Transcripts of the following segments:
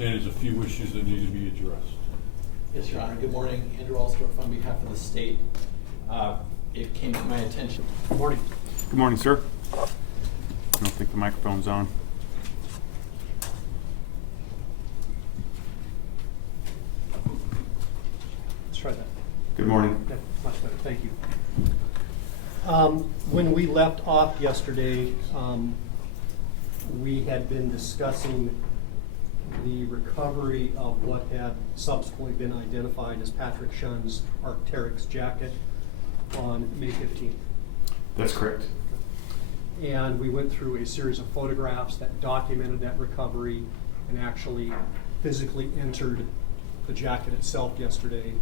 understand there's a few issues that need to be addressed. Yes, Your Honor. Good morning. Andrew Allsdorf on behalf of the state. It came to my attention. Good morning. Good morning, sir. I don't think the microphone's on. Let's try that. Good morning. Yeah, much better. Thank you. When we left off yesterday, we had been discussing the recovery of what had subsequently been identified as Patrick Shunn's Arc'teryx jacket on May 15th. That's correct. And we went through a series of photographs that documented that recovery and actually physically entered the jacket itself yesterday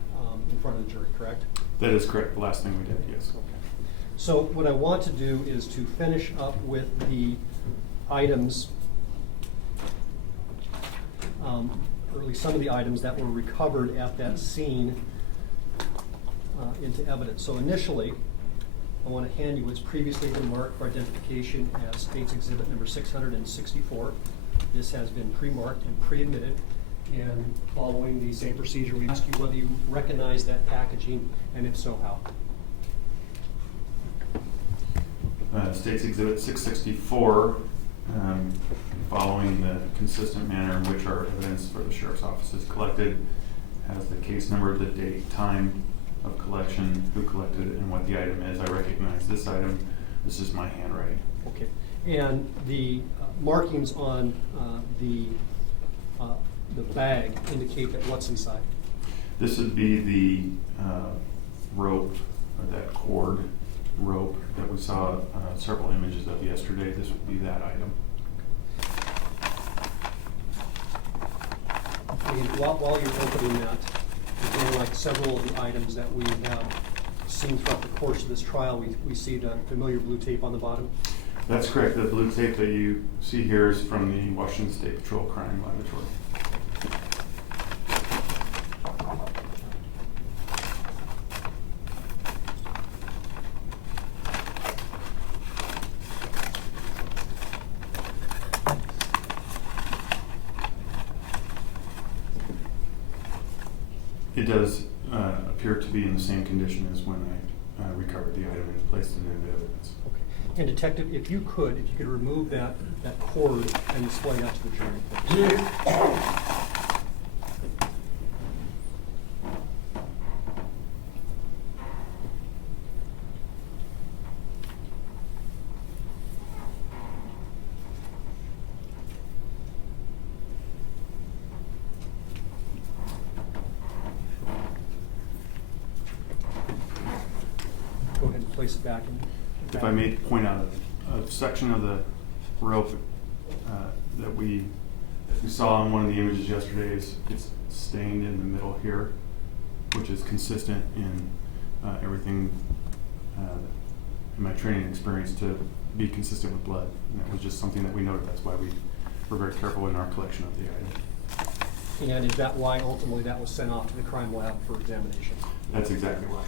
in front of the jury, correct? That is correct. The last thing we did, yes. Okay. So what I want to do is to finish up with the items, or at least some of the items that were recovered at that scene into evidence. So initially, I want to hand you what's previously been marked for identification as State's Exhibit number 664. This has been pre-marked and pre-admitted, and following the same procedure, we ask you whether you recognize that packaging, and if so, how. State's Exhibit 664, following the consistent manner in which our evidence for the Sheriff's Office is collected, has the case number, the date, time of collection, who collected it, and what the item is. I recognize this item. This is my handwriting. Okay. And the markings on the bag indicate that what's inside? This would be the rope, or that cord rope that we saw several images of yesterday. This would be that item. And while you're opening that, again, like several of the items that we have seen throughout the course of this trial, we see the familiar blue tape on the bottom. That's correct. The blue tape that you see here is from the Washington State Patrol Crime Laboratory. It does appear to be in the same condition as when I recovered the item and placed it into evidence. Okay. And Detective, if you could remove that cord and display that to the jury, please. Go ahead and place it back in. If I may point out a section of the rope that we saw in one of the images yesterday is it's stained in the middle here, which is consistent in everything in my training experience to be consistent with blood. And it was just something that we noted. That's why we were very careful in our collection of the item. And is that why ultimately that was sent off to the crime lab for examination? That's exactly why.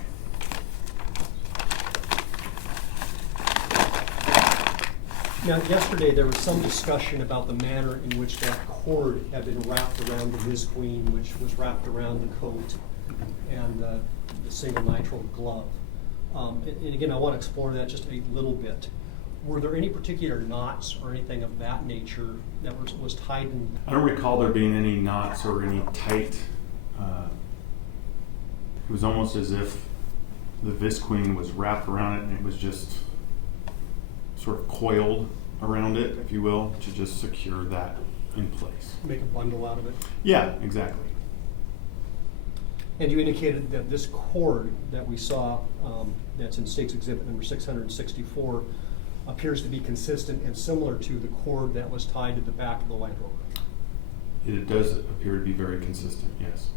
Now, yesterday there was some discussion about the manner in which that cord had been wrapped around the Ms. Queen, which was wrapped around the coat and the single nitrile glove. And again, I want to explore that just a little bit. Were there any particular knots or anything of that nature that was tied in? I don't recall there being any knots or any tight. It was almost as if the Vis Queen was wrapped around it and it was just sort of coiled around it, if you will, to just secure that in place. Make a bundle out of it? Yeah, exactly. And you indicated that this cord that we saw, that's in State's Exhibit number 664, appears to be consistent and similar to the cord that was tied to the back of the Land Rover. It does appear to be very consistent, yes.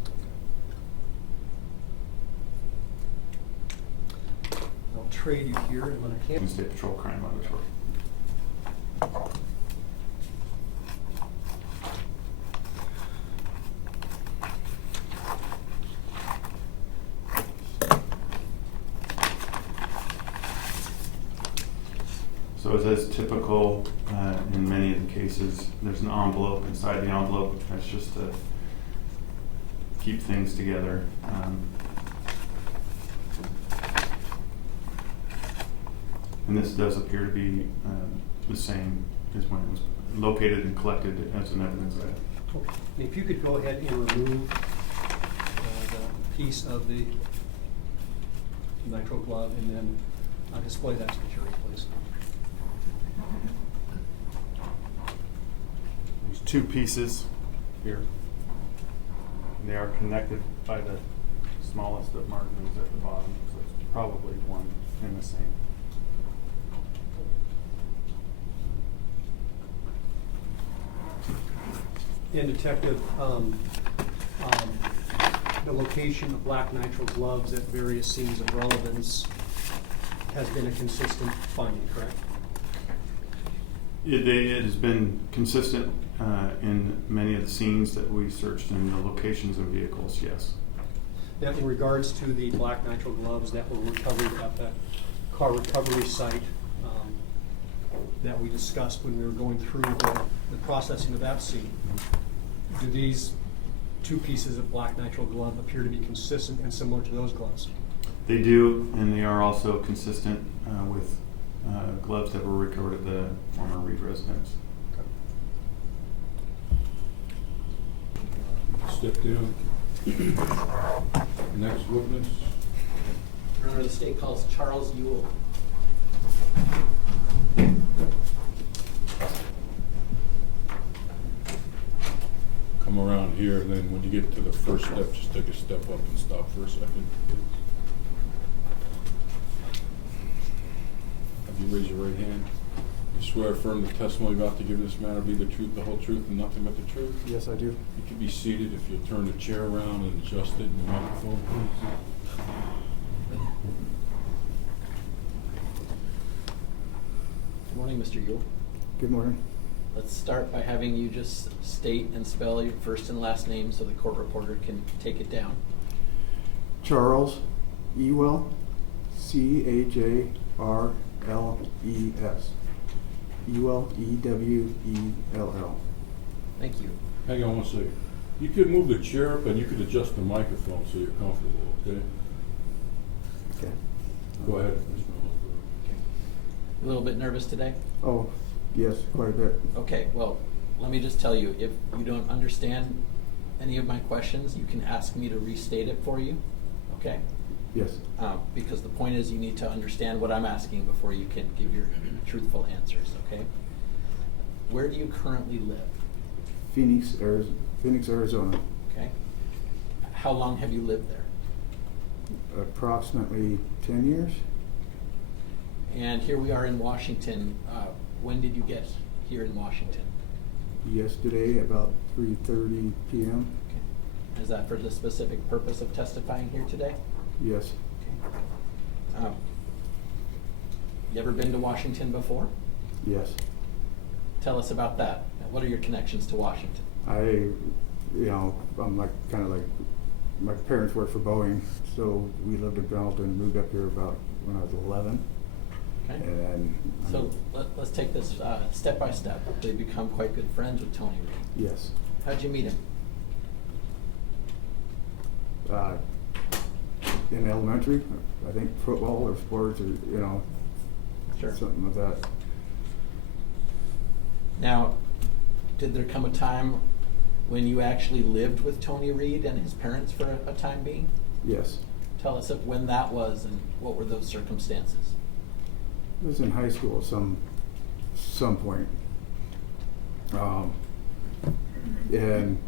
I'll trade you here and when I can. State Patrol Crime Laboratory. So as typical in many of the cases, there's an envelope. Inside the envelope, that's just to keep things together. And this does appear to be the same as when it was located and collected as an evidence item. Okay. If you could go ahead and remove the piece of the nitro glove and then display that to the jury, please. There's two pieces here. And they are connected by the smallest of markings at the bottom, so it's probably one and the same. And Detective, the location of black nitrile gloves at various scenes of relevance has been a consistent finding, correct? It has been consistent in many of the scenes that we searched in the locations of vehicles, yes. Now, in regards to the black nitrile gloves that were recovered at the car recovery site that we discussed when we were going through the processing of that scene, do these two pieces of black nitrile glove appear to be consistent and similar to those gloves? They do, and they are also consistent with gloves that were recovered at the former Reed residence. Step down. Next witness. Your Honor, the state calls Charles Ewell. Come around here, and then when you get to the first step, just take a step up and stop for a second, please. Have you raise your right hand? You swear affirm the testimony about to give this matter be the truth, the whole truth, and nothing but the truth? Yes, I do. You can be seated if you'll turn the chair around and adjust it in the microphone, please. Good morning, Mr. Ewell. Good morning. Let's start by having you just state and spell your first and last name so the court reporter can take it down. Charles Ewell, C-H-A-R-L-E-S. Ewell, E-W-E-L-L. Thank you. Hang on one second. You could move the chair up and you could adjust the microphone so you're comfortable, okay? Okay. Go ahead, Mr. Owens. A little bit nervous today? Oh, yes, quite a bit. Okay, well, let me just tell you, if you don't understand any of my questions, you can ask me to restate it for you, okay? Yes. Because the point is you need to understand what I'm asking before you can give your truthful answers, okay? Where do you currently live? Phoenix, Arizona. Okay. How long have you lived there? Approximately 10 years. And here we are in Washington. When did you get here in Washington? Yesterday, about 3:30 p.m. Okay. Is that for the specific purpose of testifying here today? Yes. Okay. You ever been to Washington before? Yes. Tell us about that. What are your connections to Washington? I'm like kind of like my parents worked for Boeing, so we lived in Pendleton, moved up here about when I was 11. Okay. And So let's take this step by step. They become quite good friends with Tony Reed. yes. How'd you meet him? In elementary, I think football or sports or Sure. something like that. Now, did there come a time when you actually lived with Tony Reed and his parents for a time being? Yes. Tell us when that was and what were those circumstances? I was in high school at some point. And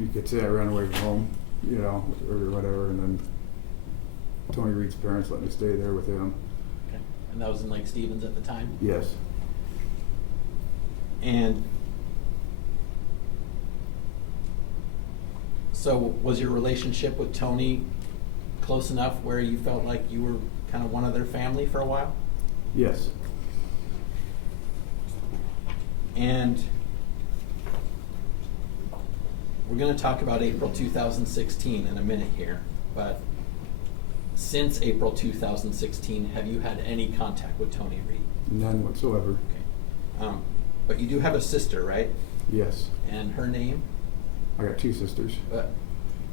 you could say I ran away from home, or whatever, and then Tony Reed's parents let me stay there with him. Okay. And that was in Lake Stevens at the time? Yes. And so was your relationship with Tony close enough where you felt like you were kind of one of their family for a while? Yes. And we're going to talk about April 2016 in a minute here, but Since April 2016, have you had any contact with Tony Reed? None whatsoever. Okay. But you do have a sister, right? Yes. And her name? I got two sisters. Uh,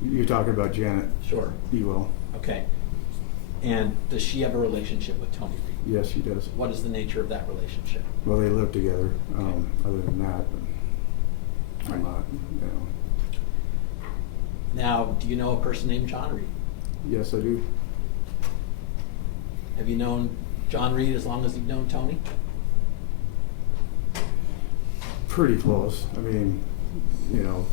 You're talking about Janet Sure. Ewell. Okay. And does she have a relationship with Tony Reed? Yes, she does. What is the nature of that relationship? Well, they live together. Okay. Other than that, but I'm not, you know. Now, do you know a person named John Reed? Yes, I do. Have you known John Reed as long as you've known Tony? Pretty close. I mean, you know,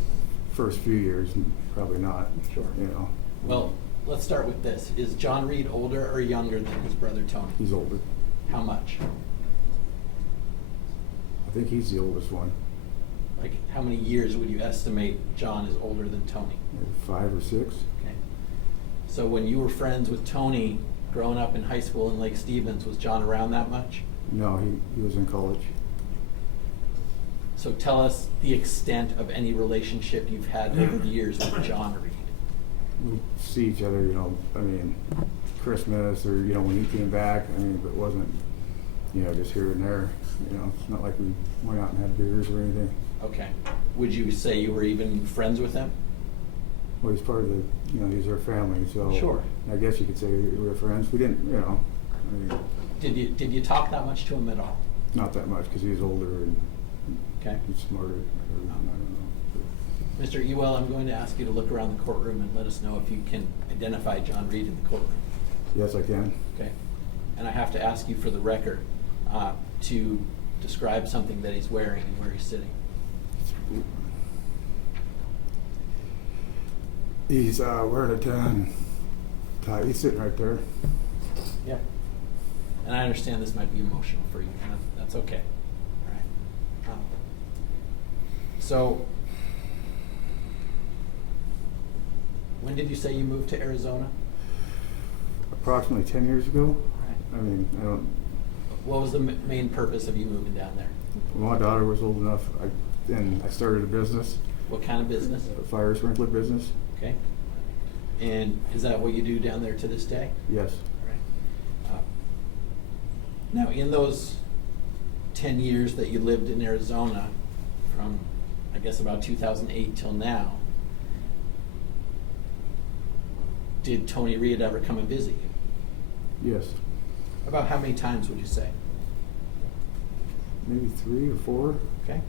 first few years, probably not. Sure. You know, Well, let's start with this. Is John Reed older or younger than his brother Tony? he's older. How much? I think he's the oldest one. Like, how many years would you estimate John is older than Tony? Maybe 5 or 6. Okay. So when you were friends with Tony growing up in high school in Lake Stevens, was John around that much? No, he was in college. So tell us the extent of any relationship you've had over the years with John Reed. We see each other, you know, I mean, Christmas or, you know, when he came back, I mean, but it wasn't, you know, just here and there. You know, it's not like we went out and had beers or anything. Okay. Would you say you were even friends with him? Well, he's part of the, you know, he's our family, so. Sure. I guess you could say we were friends. We didn't, you know, I mean, Did you talk that much to him at all? not that much because he was older and Okay. he's smarter. I don't know. Mr. Ewell, I'm going to ask you to look around the courtroom and let us know if you can identify John Reed in the courtroom. Yes, I can. Okay. And I have to ask you for the record to describe something that he's wearing and where he's sitting. He's wearing a tan tie. He's sitting right there. Yeah. And I understand this might be emotional for you, and that's okay. All right. So, when did you say you moved to Arizona? Approximately 10 years ago. Right. I mean, I don't. What was the main purpose of you moving down there? When my daughter was old enough, I started a business, What kind of business? a fire sprinkler business. Okay. And is that what you do down there to this day? Yes. Now, in those 10 years that you lived in Arizona, from I guess about 2008 till now, did Tony Reed ever come and visit you? Yes. About how many times would you say? Maybe 3 or 4. Okay.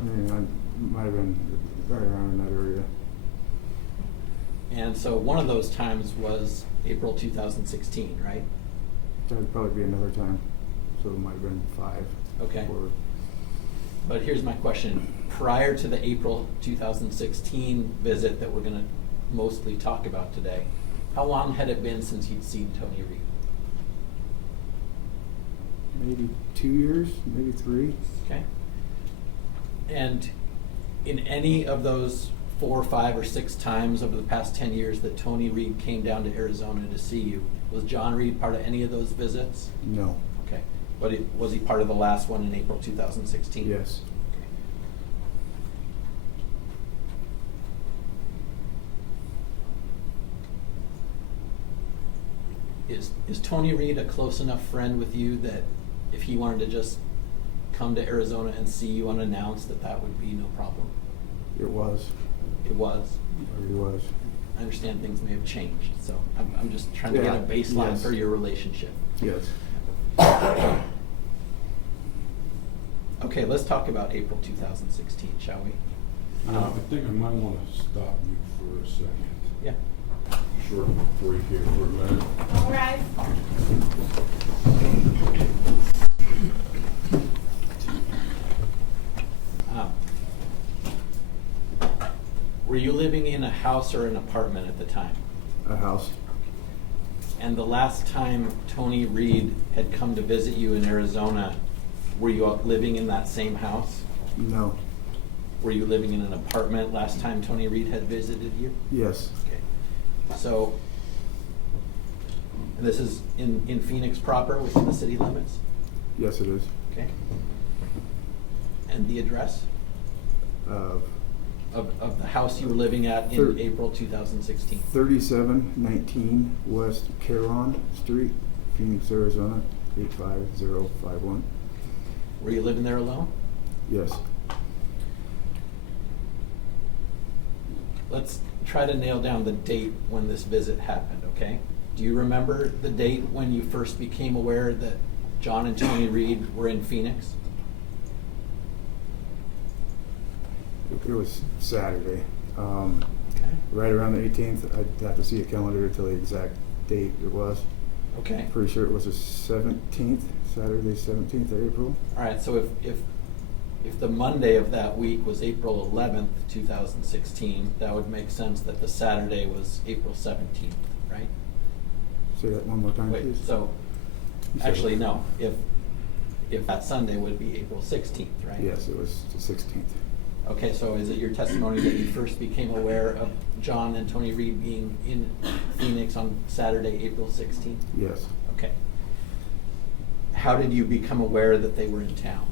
I mean, I might have been right around in that area. And so one of those times was April 2016, right? That'd probably be another time. So it might have been 5. Okay. 4. But here's my question. Prior to the April 2016 visit that we're going to mostly talk about today, how long had it been since you'd seen Tony Reed? Maybe 2 years, maybe 3. Okay. And in any of those 4, 5, or 6 times over the past 10 years that Tony Reed came down to Arizona to see you, was John Reed part of any of those visits? No. Okay. But was he part of the last one in April 2016? Yes. Is Tony Reed a close enough friend with you that if he wanted to just come to Arizona and see you unannounced, that would be no problem? It was. It was. It was. I understand things may have changed, so I'm just trying to get a Yeah, baseline yes. for your relationship. Yes. Okay, let's talk about April 2016, shall we? I think I might want to stop you for a second. Yeah. Short break here for a minute. All right. Were you living in a house or an apartment at the time? A house. And the last time Tony Reed had come to visit you in Arizona, were you living in that same house? No. Were you living in an apartment last time Tony Reed had visited you? Yes. Okay. So, and this is in Phoenix proper, within the city limits? Yes, it is. Okay. And the address? of the house you were living at in Thir- April 2016? 3719 West Clallam Street, Phoenix, Arizona, 85051. Were you living there alone? Yes. Let's try to nail down the date when this visit happened, okay? Do you remember the date when you first became aware that John and Tony Reed were in Phoenix? It was Saturday. Okay. Right around the 18th. I'd have to see a calendar to tell the exact date it was. Okay. Pretty sure it was the 17th, Saturday, 17th of April. All right, so if the Monday of that week was April 11th, 2016, that would make sense that the Saturday was April 17th, right? Say that one more time, Wait, please. so, You said actually, it. no, if that Sunday would be April 16th, right? Yes, it was the 16th. Okay, so is it your testimony that you first became aware of John and Tony Reed being in Phoenix on Saturday, April 16th? Yes. Okay. How did you become aware that they were in town?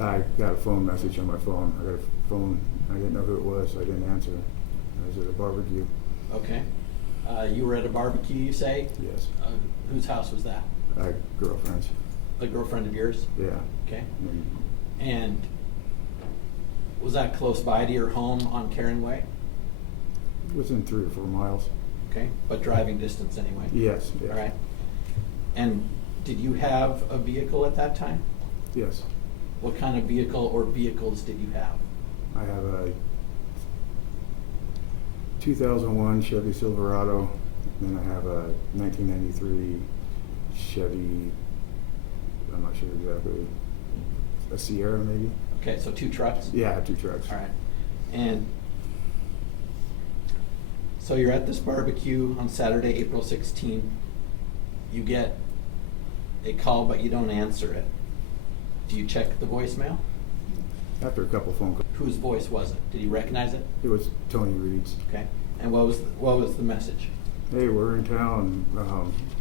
I got a phone message on my phone. I got a phone. I didn't know who it was. So I didn't answer. I was at a barbecue. Okay. You were at a barbecue, you say? Yes. Whose house was that? Girlfriend's. A girlfriend of yours? Yeah. Okay. And And was that close by to your home on Karen Way? within 3 or 4 miles. Okay, but driving distance anyway? Yes. Yes. All right. And did you have a vehicle at that time? Yes. What kind of vehicle or vehicles did you have? I have a 2001 Chevy Silverado, and I have a 1993 Chevy, I'm not sure exactly, a Sierra maybe? Okay, so 2 trucks? Yeah, I have 2 trucks. All right. And so you're at this barbecue on Saturday, April 16th. You get a call, but you don't answer it. Do you check the voicemail? After a couple phone calls, Whose voice was it? Did you recognize it? it was Tony Reed's. Okay. And what was the message? Hey, we're in town.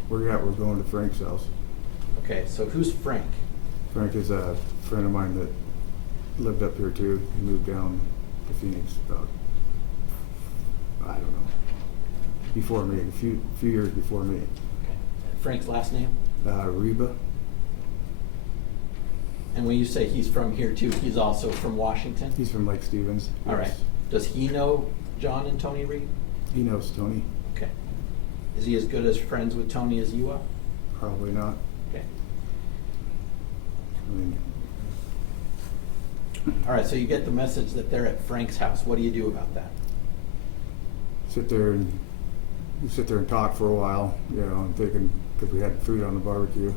Where you at? We're going to Frank's house. Okay, so who's Frank? Frank is a friend of mine that lived up here too. He moved down to Phoenix about, I don't know, before me, a few years before me. Okay. And Frank's last name? Reba. And when you say he's from here too, he's also from Washington? He's from Lake Stevens. All right. Yes. Does he know John and Tony Reed? He knows Tony. Okay. Is he as good as friends with Tony as you are? Probably not. Okay. I mean, All right, so you get the message that they're at Frank's house. What do you do about that? sit there and talk for a while, you know, and thinking, because we had food on the barbecue.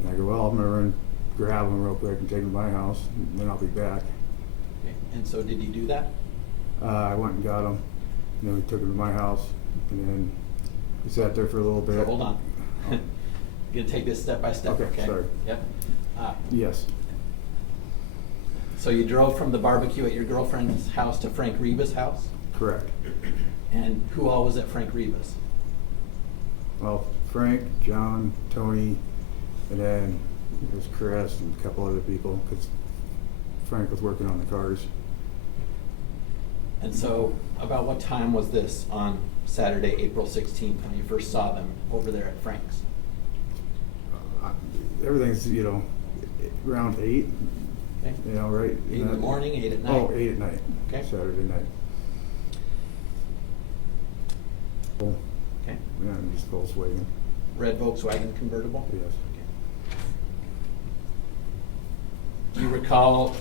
And I go, well, I'm gonna run, grab them real quick and take them to my house, and then I'll be back. Okay. And so did you do that? I went and got them, and then we took them to my house, and then we sat there for a little bit. So hold on. I'm gonna take this step by step, Okay, okay? sorry. Yep. Yes, So you drove from the barbecue at your girlfriend's house to Frank Reba's house? correct. And who all was at Frank Reba's? Well, Frank, John, Tony, and then there's Chris and a couple other people, because Frank was working on the cars. And so about what time was this on Saturday, April 16th, when you first saw them over there at Frank's? Everything's, you know, around 8, Okay. you know, right? 8 in the morning, 8 at night? Oh, 8 at night. Okay. Saturday night. Oh, Okay. yeah, and just Volkswagen. Red Volkswagen convertible? Yes. Okay. Do you recall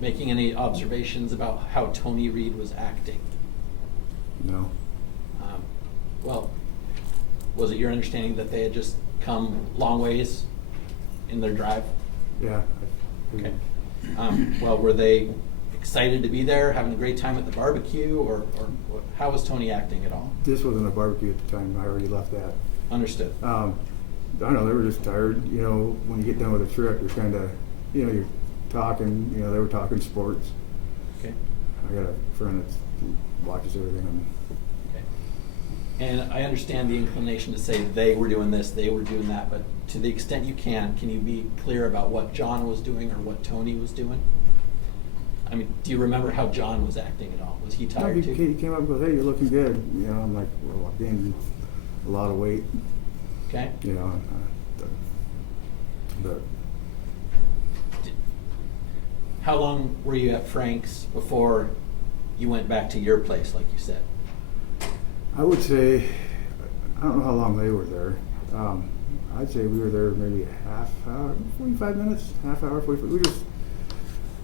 making any observations about how Tony Reed was acting? No. Well, was it your understanding that they had just come long ways in their drive? Yeah. Okay. Well, were they excited to be there, having a great time at the barbecue, or how was Tony acting at all? This wasn't a barbecue at the time. I already left that. Understood. I don't know, they were just tired. You know, when you get done with a trip, you're kind of, you know, you're talking, you know, they were talking sports. Okay. I got a friend that watches everything. Okay. And I understand the inclination to say they were doing this, they were doing that, but to the extent you can you be clear about what John was doing or what Tony was doing? I mean, do you remember how John was acting at all? Was he No, tired he too? he came up and goes, hey, you're looking good. You know, I'm like, well, I gained a lot of weight. Okay. You know, but How long were you at Frank's before you went back to your place, like you said? I would say, I don't know how long they were there. I'd say we were there maybe a half hour, 45 minutes, half hour, 45. We just,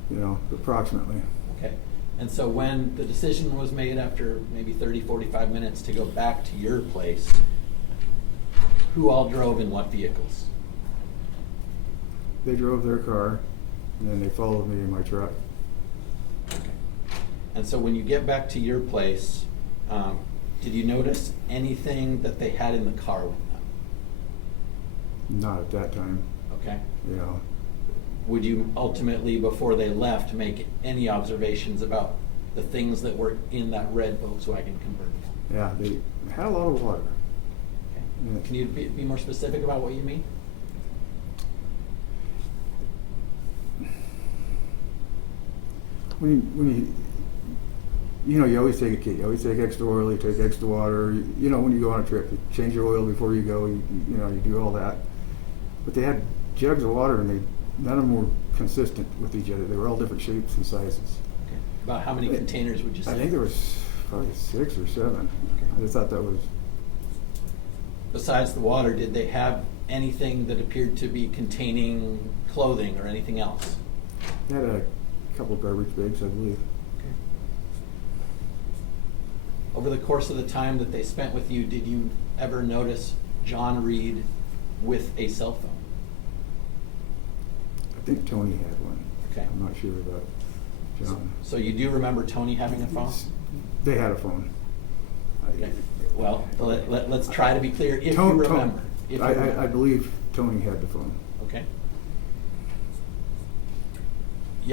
you know, approximately. Okay. And so when the decision was made after maybe 30, 45 minutes to go back to your place, who all drove in what vehicles? They drove their car, and then they followed me in my truck. Okay. And so when you get back to your place, did you notice anything that they had in the car with them? Not at that time, Okay. you know. Would you ultimately, before they left, make any observations about the things that were in that red Volkswagen convertible? Yeah, they had a lot of water. Okay. Yeah. Can you be more specific about what you mean? When you know, you always take a kit. You always take extra oil. You take extra water. You know, when you go on a trip, you change your oil before you go. You know, you do all that. But they had jugs of water, and none of them were consistent with each other. They were all different shapes and sizes. Okay. About how many containers would you say? I think there was probably 6 or 7. Okay. I just thought that was. Besides the water, did they have anything that appeared to be containing clothing or anything else? They had a couple garbage bags, I believe. Okay. Over the course of the time that they spent with you, did you ever notice John Reed with a cell phone? I think Tony had one. Okay. I'm not sure about John. So you do remember Tony having a phone? They had a phone. Okay. Well, let's try to be clear, if you Tony- remember. If you I remember. believe Tony had the phone. Okay. Do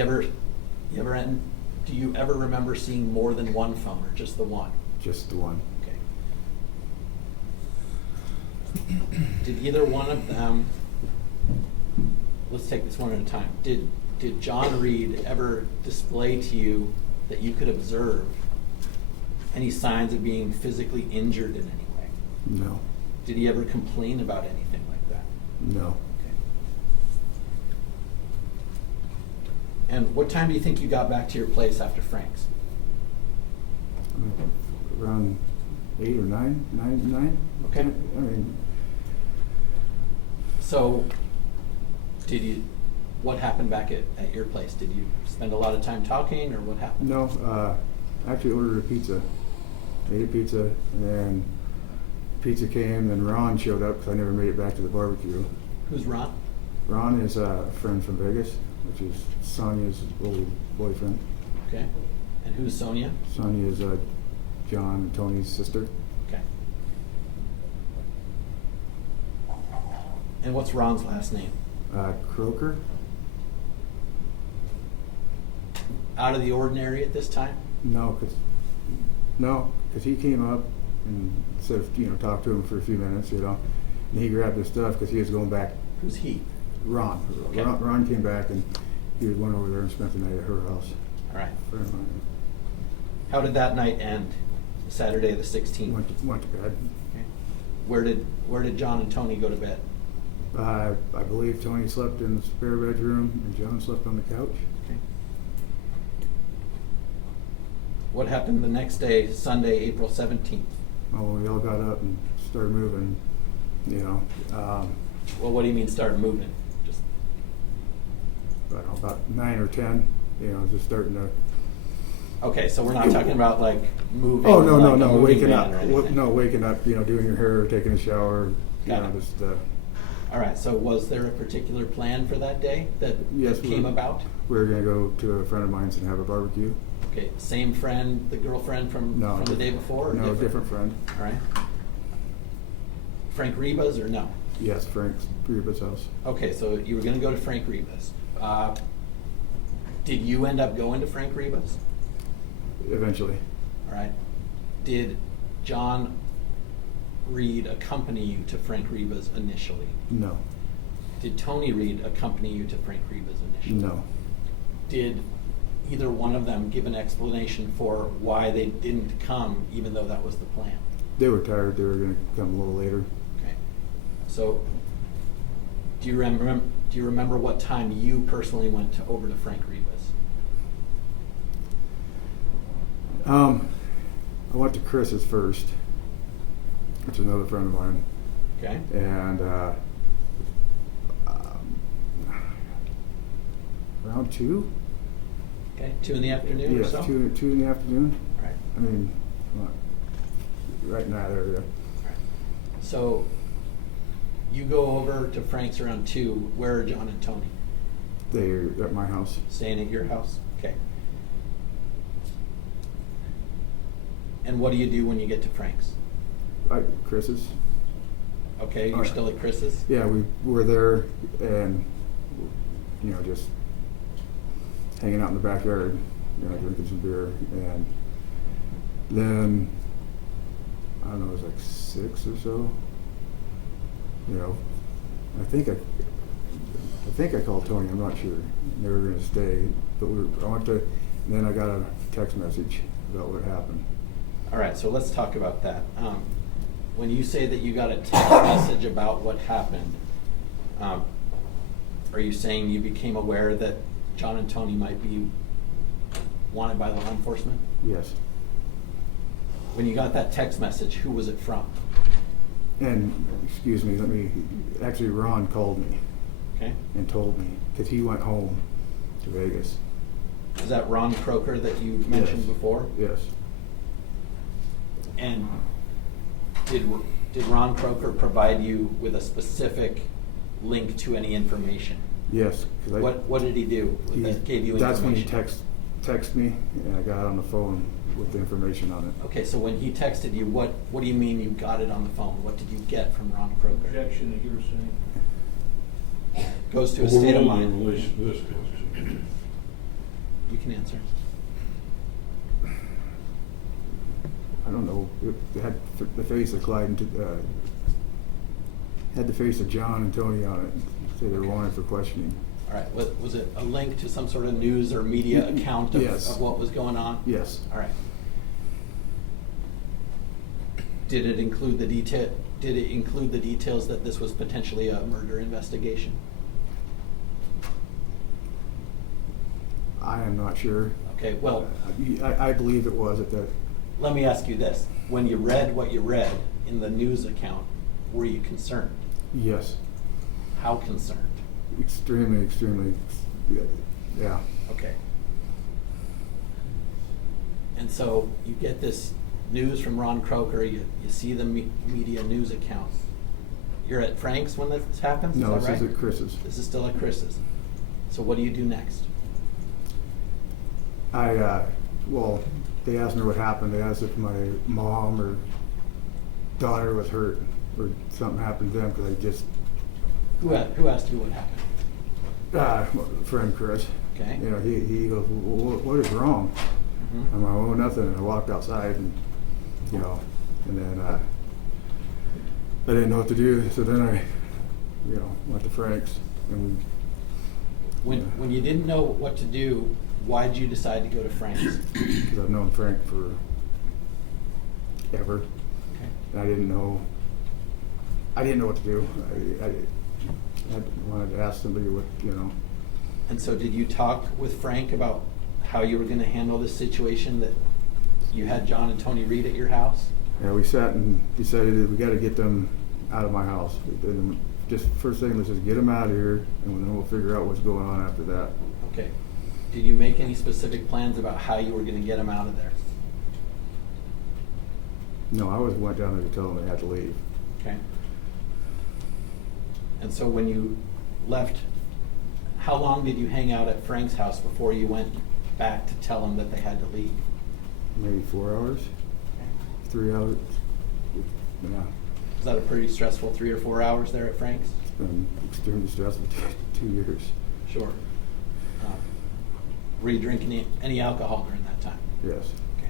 you ever remember seeing more than one phone or just the one? Just the one. Okay. Did either one of them, let's take this one at a time. Did John Reed ever display to you that you could observe any signs of being physically injured in any way? No. Did he ever complain about anything like that? No. Okay. And what time do you think you got back to your place after Frank's? Around 8 or 9? 9? Okay. I mean, So, what happened back at your place? Did you spend a lot of time talking, or what happened? no, actually ordered a pizza. Ate a pizza, and then pizza came, and Ron showed up because I never made it back to the barbecue. Who's Ron? Ron is a friend from Vegas, which is Sonia's old boyfriend. Okay. And who's Sonia? Sonia is John and Tony's sister. Okay. And what's Ron's last name? Croker. Out of the ordinary at this time? No, because he came up and said, talked to him for a few minutes, and he grabbed his stuff because he was going back. Who's he? Ron. Okay. Ron came back, and he was went over there and spent the night at her house. All right. Friend of mine. How did that night end? Saturday the 16th. Went to bed. Okay. Where did John and Tony go to bed? I believe Tony slept in the spare bedroom, and John slept on the couch. Okay. What happened the next day, Sunday, April 17th? Well, we all got up and started moving, Well, what do you mean start moving? Just I don't know, about 9 or 10, just starting to. okay, so we're not talking about like moving. Oh, no, like a moving waking van up. or anything. No, waking up, doing your hair, taking a shower, Got it. just. All right, so was there a particular plan for that day that Yes, came about? We were gonna go to a friend of mine's and have a barbecue. Okay, same friend, the girlfriend from the day before? Or No, different friend. All right. Frank Reba's or no? Yes, Frank's Reba's house. Okay, so you were going to go to Frank Reba's. Did you end up going to Frank Reba's? Eventually. All right. Did John Reed accompany you to Frank Reba's initially? No. Did Tony Reed accompany you to Frank Reba's initially? No. Did either one of them give an explanation for why they didn't come, even though that was the plan? They were tired, they were gonna come a little later. Okay. So, do you remember what time you personally went over to Frank Rivas? I went to Chris's first, which is another friend of mine, Okay. and around 2? Okay, 2 in the afternoon or Yes, so? 2 in the afternoon. All right. I mean, right in that area. All right. So, you go over to Frank's around 2. Where are John and Tony? They're at my house. Staying at your house? Okay. And what do you do when you get to Frank's? Chris's. Okay, you're All right. still at Chris's? Yeah, we were there and, just hanging out in the backyard, drinking some beer. And then, I don't know, it was like 6 or so. I think I called Tony, I'm not sure. They were gonna stay, but and then I got a text message about what happened. All right, so let's talk about that. When you say that you got a text message about what happened, are you saying you became aware that John and Tony might be wanted by law enforcement? Yes. When you got that text message, who was it from? And, excuse me, actually Ron called me Okay. and told me, because he went home to Vegas. Is that Ron Croker that you mentioned Yes. before? Yes. And did Ron Croker provide you with a specific link to any information? Yes. What did he do that gave you information? That's when he texted me, and I got on the phone with the information on it. Okay, so when he texted you, what do you mean you got it on the phone? What did you get from Ron Croker? Objection that you were saying. Goes to a What state of role in mind. relation to this case? You can answer. I don't know. It had the face of Clyde and had the face of John and Tony on it. Say they were wanted for questioning. All right, was it a link to some sort of news or media account of, Yes. of what was going on? Yes. All right. Did it include the details that this was potentially a murder investigation? I am not sure. Okay, well, I believe it was at that. let me ask you this. When you read what you read in the news account, were you concerned? Yes. How concerned? Extremely, extremely. Yeah. Okay. And so you get this news from Ron Croker, you see the media news account. You're at Frank's when this happens, No, is that right? this is at Chris's. This is still at Chris's. So what do you do next? Well, they asked me what happened. They asked if my mom or daughter was hurt or something happened to them because I just, Who asked you what happened? friend Chris. Okay. He goes, well, what is wrong? Mhm. I'm like, oh, nothing. And I walked outside and, and then I didn't know what to do. So then I, went to Frank's and When you didn't know what to do, why did you decide to go to Frank's? because I've known Frank for ever. Okay. And I didn't know what to do. I wanted to ask somebody what. And so did you talk with Frank about how you were going to handle this situation that you had John and Tony Reed at your house? Yeah, we sat and decided that we got to get them out of my house. And just first thing was just get them out of here, and then we'll figure out what's going on after that. Okay. Did you make any specific plans about how you were going to get them out of there? No, I went down there to tell them they had to leave. Okay. And so when you left, how long did you hang out at Frank's house before you went back to tell them that they had to leave? Maybe 4 hours, 3 hours. Yeah, Was that a pretty stressful 3 or 4 hours there at Frank's? it's been extremely stressful. 2 years. Sure. Were you drinking any alcohol during that time? Yes. Okay.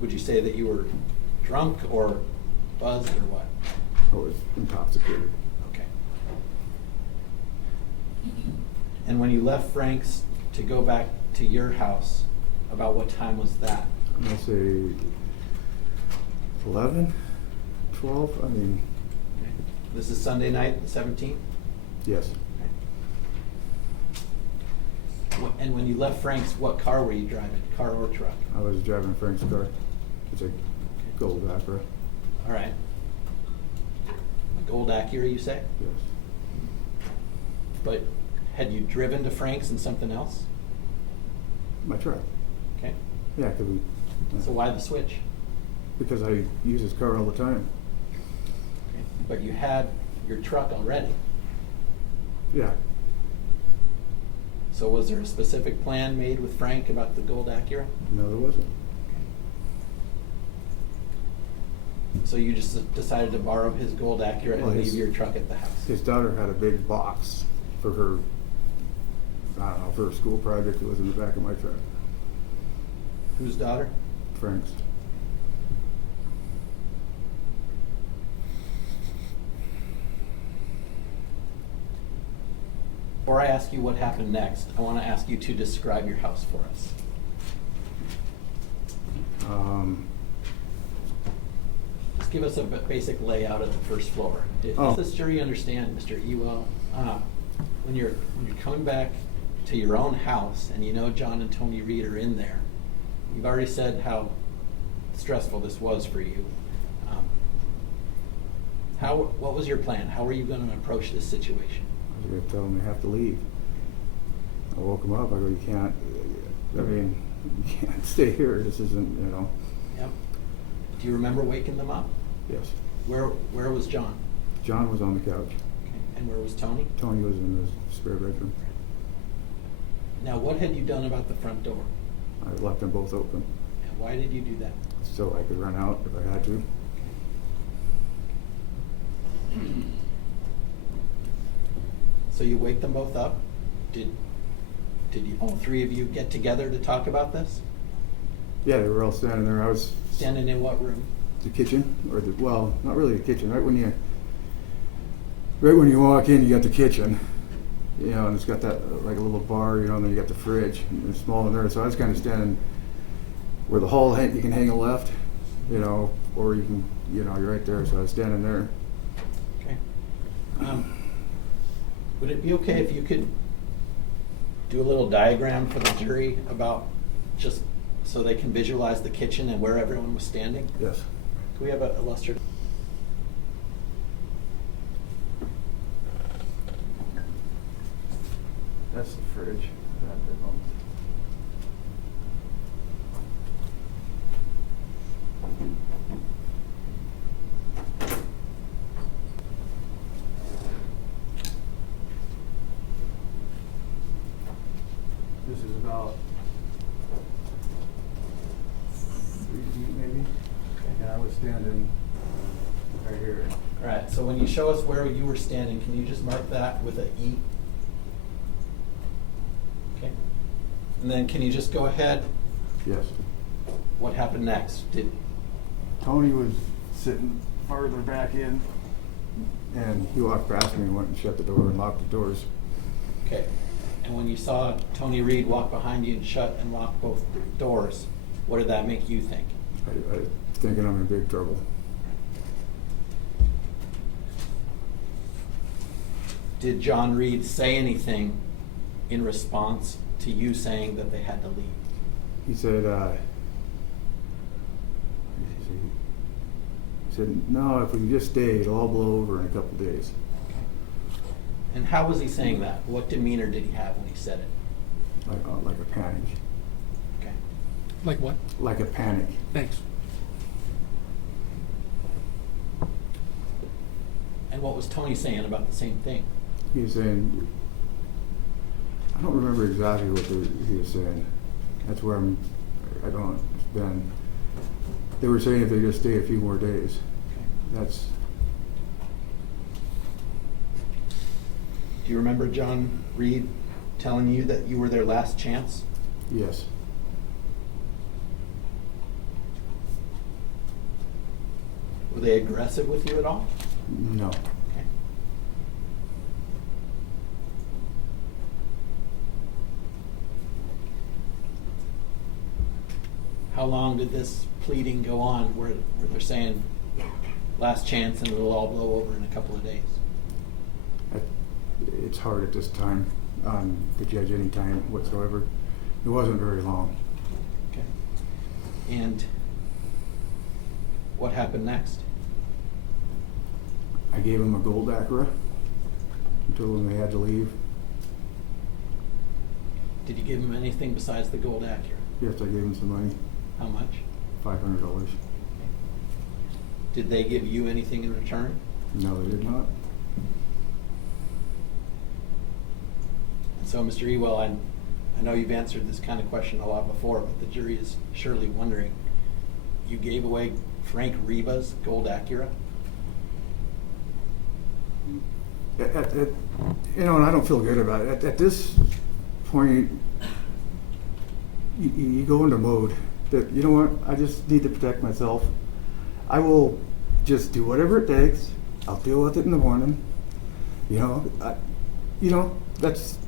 Would you say that you were drunk or buzzed or what? I was intoxicated. Okay. And when you left Frank's to go back to your house, about what time was that? I'm gonna say 11, 12, I mean, This is Sunday night, the 17th? yes. And when you left Frank's, what car were you driving, car or truck? I was driving Frank's car. It's a gold Acura. All right. A gold Acura, you say? Yes. But had you driven to Frank's in something else? My truck. Okay. Yeah, So why the switch? because I use his car all the time. Okay. But you had your truck already. Yeah. So was there a specific plan made with Frank about the gold Acura? No, there wasn't. So you just decided to borrow his gold Acura Well, and his- leave your truck at the house? His daughter had a big box for her, I don't know, for her school project. It was in the back of my truck. Whose daughter? Frank's. Before I ask you what happened next, I want to ask you to describe your house for us. Just give us a basic layout of the first floor. Oh. Just so you understand, Mr. Ewell, when you're coming back to your own house and you know John and Tony Reed are in there, you've already said how stressful this was for you. What was your plan? How were you going to approach this situation? I was going to tell him they have to leave. I woke him up. I go, you can't, I mean, you can't stay here. This isn't, you know. Yep. Do you remember waking them up? Yes. Where was John? John was on the couch. Okay. And where was Tony? Tony was in the spare bedroom. Now, what had you done about the front door? I left them both open And why did you do that? so I could run out if I had to. So you wake them both up? Did you, all three of you get together to talk about this? Yeah, they were all standing there. I was Standing in what room? the kitchen, or the, well, not really the kitchen. Right when you walk in, you got the kitchen, you know, and it's got that like a little bar, you know, and then you got the fridge, and it's small in there. So I was kind of standing where the hall you can hang a left, you know, or you can, you know, you're right there. So I was standing there. Okay. Would it be okay if you could do a little diagram for the jury about, just so they can visualize the kitchen and where everyone was standing? Yes. Can we have a illustrative? That's the fridge. This is about 3 feet maybe, and I was standing right here. All right, so when you show us where you were standing, can you just mark that with an E? Okay. And then can you just go ahead? Yes. What happened next? Tony was sitting farther back in, and he walked past me and went and shut the door and locked the doors. Okay. And when you saw Tony Reed walk behind you and shut and lock both doors, what did that make you think? I thinking I'm in big trouble. Did John Reed say anything in response to you saying that they had to leave? He said, no, if we can just stay, it'll all blow over in a couple of days. And how was he saying that? What demeanor did he have when he said it? Like a panic. Okay. Like what? Like a panic. Thanks. And what was Tony saying about the same thing? He was saying, I don't remember exactly what he was saying. That's where I don't, it's been, they were saying if they just stay a few more days. That's, Do you remember John Reed telling you that you were their last chance? yes. Were they aggressive with you at all? No. Okay. How long did this pleading go on where they're saying last chance and it'll all blow over in a couple of days? It's hard at this time to judge any time whatsoever. It wasn't very long. Okay. And what happened next? I gave them a gold Acura and told them they had to leave. Did you give them anything besides the gold Acura? Yes, I gave them some money, How much? $500. Did they give you anything in return? No, they did not. So, Mr. Ewell, I know you've answered this kind of question a lot before, but the jury is surely wondering. You gave away Frank Reba's gold Acura? And I don't feel good about it. At this point, you go into mode that, you know what, I just need to protect myself. I will just do whatever it takes. I'll deal with it in the morning. That's,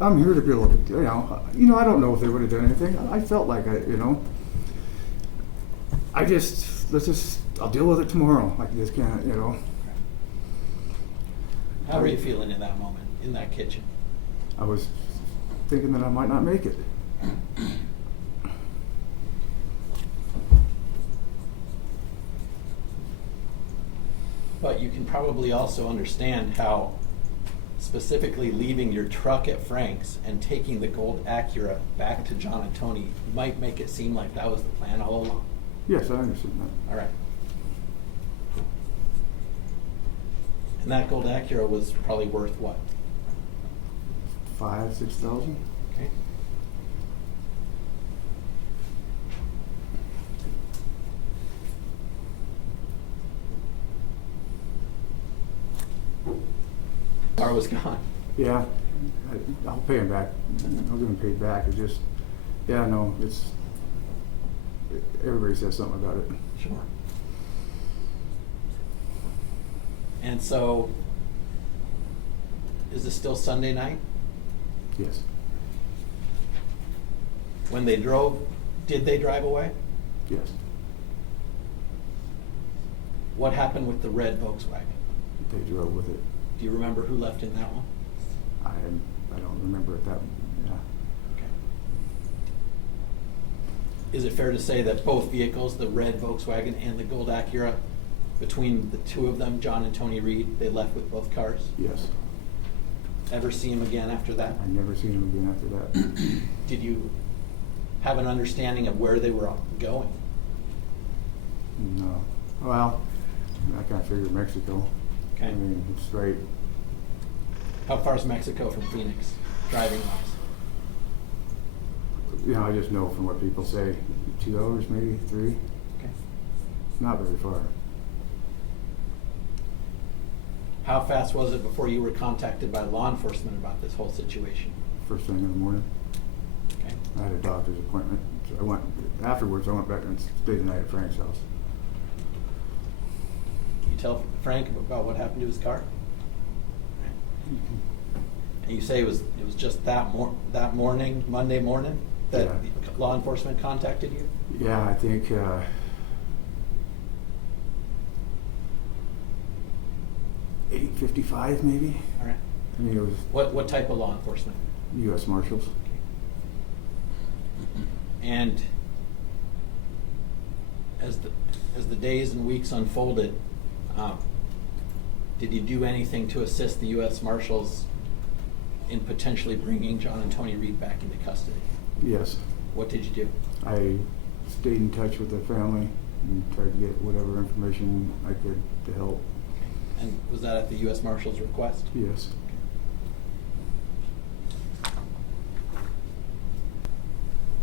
I'm here to be able to, I don't know if they would have done anything. I felt like I'll deal with it tomorrow. I just can't, How were you feeling in that moment, in that kitchen? I was thinking that I might not make it. But you can probably also understand how specifically leaving your truck at Frank's and taking the gold Acura back to John and Tony might make it seem like that was the plan all along. Yes, I understand that. All right. And that gold Acura was probably worth what? $5,000-6,000. Okay. Car was gone. Yeah, I'll pay him back. I'll give him paid back. It's just, everybody says something about it. Sure. And so, is this still Sunday night? Yes, When they drove, did they drive away? yes. What happened with the red Volkswagen? They drove with it. Do you remember who left in that one? I don't remember it that, yeah. Okay. Is it fair to say that both vehicles, the red Volkswagen and the gold Acura, between the two of them, John and Tony Reed, they left with both cars? Yes. Ever see him again after that? I never seen him again after that. Did you have an understanding of where they were going? No. Well, I kind of figured Mexico. Okay. I mean, straight. How far is Mexico from Phoenix, driving wise? I just know from what people say, 2 hours, maybe 3. Okay. Not very far. How fast was it before you were contacted by law enforcement about this whole situation? First thing in the morning. Okay. I had a doctor's appointment. So afterwards I went back and stayed the night at Frank's house. You tell Frank about what happened to his car? And you say it was just that morning, Monday morning, that Yeah. law enforcement contacted you? Yeah, I think 8:55 maybe. All right. I mean, it was What type of law enforcement? U.S. Marshals. And as the days and weeks unfolded, did you do anything to assist the U.S. Marshals in potentially bringing John and Tony Reed back into custody? Yes. What did you do? I stayed in touch with the family and tried to get whatever information I could to help. And was that at the U.S. Marshals' request? Yes.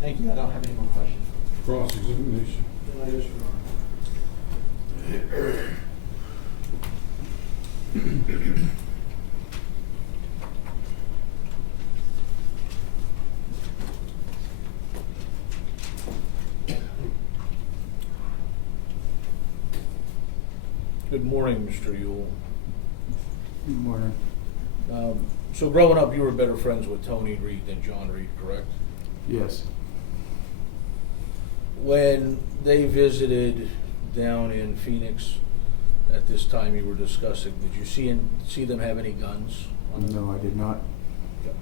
Thank you. I don't have any more questions. Cross-examination. Yes, Your Honor. Good morning, Mr. Ewell. Good morning. So growing up, you were better friends with Tony Reed than John Reed, correct? Yes. When they visited down in Phoenix, at this time you were discussing, did you see them have any guns on them? No, I did not. Okay.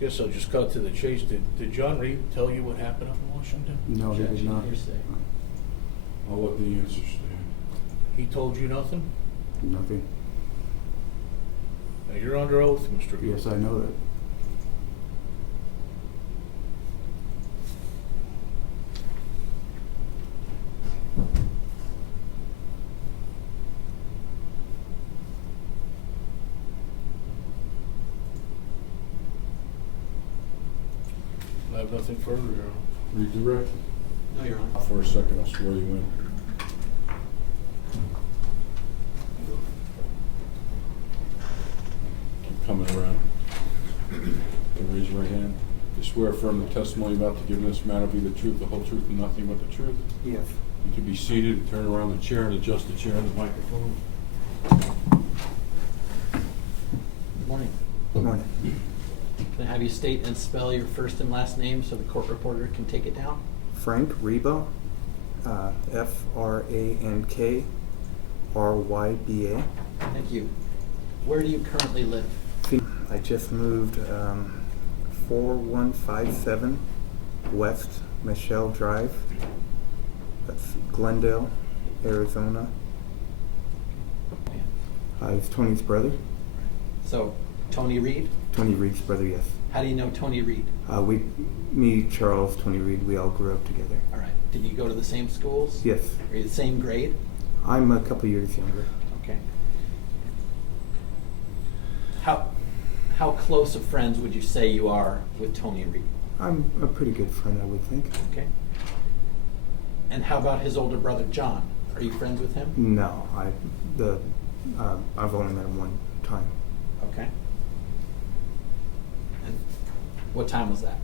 Guess I'll just cut to the chase. Did John Reed tell you what happened up in Washington? No, he did Objection, not. hearsay. I'll let the answer stand. He told you nothing? Nothing. Now, you're under oath, Mr. Buell. Yes, I know that. I have nothing further, Your Honor. Redirect. No, Your Honor. For a second, I'll swear you in. Keep coming around. And raise your right hand. You swear affirm the testimony you're about to give in this matter be the truth, the whole truth, and nothing but the truth. Yes. You can be seated and turn around the chair and adjust the chair and the microphone. Good morning. Good morning. Can I have you state and spell your first and last name so the court reporter can take it down? Frank Reba, Frank Thank you. Where do you currently live? I just moved 4157 West Michelle Drive. That's Glendale, Arizona. He's Tony's brother. So, Tony Reed? Tony Reed's brother, yes. How do you know Tony Reed? Me, Charles, Tony Reed, we all grew up together. All right. Did you go to the same schools? Yes. Are you the same grade? I'm a couple years younger. Okay. How close of friends would you say you are with Tony Reed? I'm a pretty good friend, I would think. Okay. And how about his older brother John? Are you friends with him? No, I've only met him one time. Okay. And what time was that?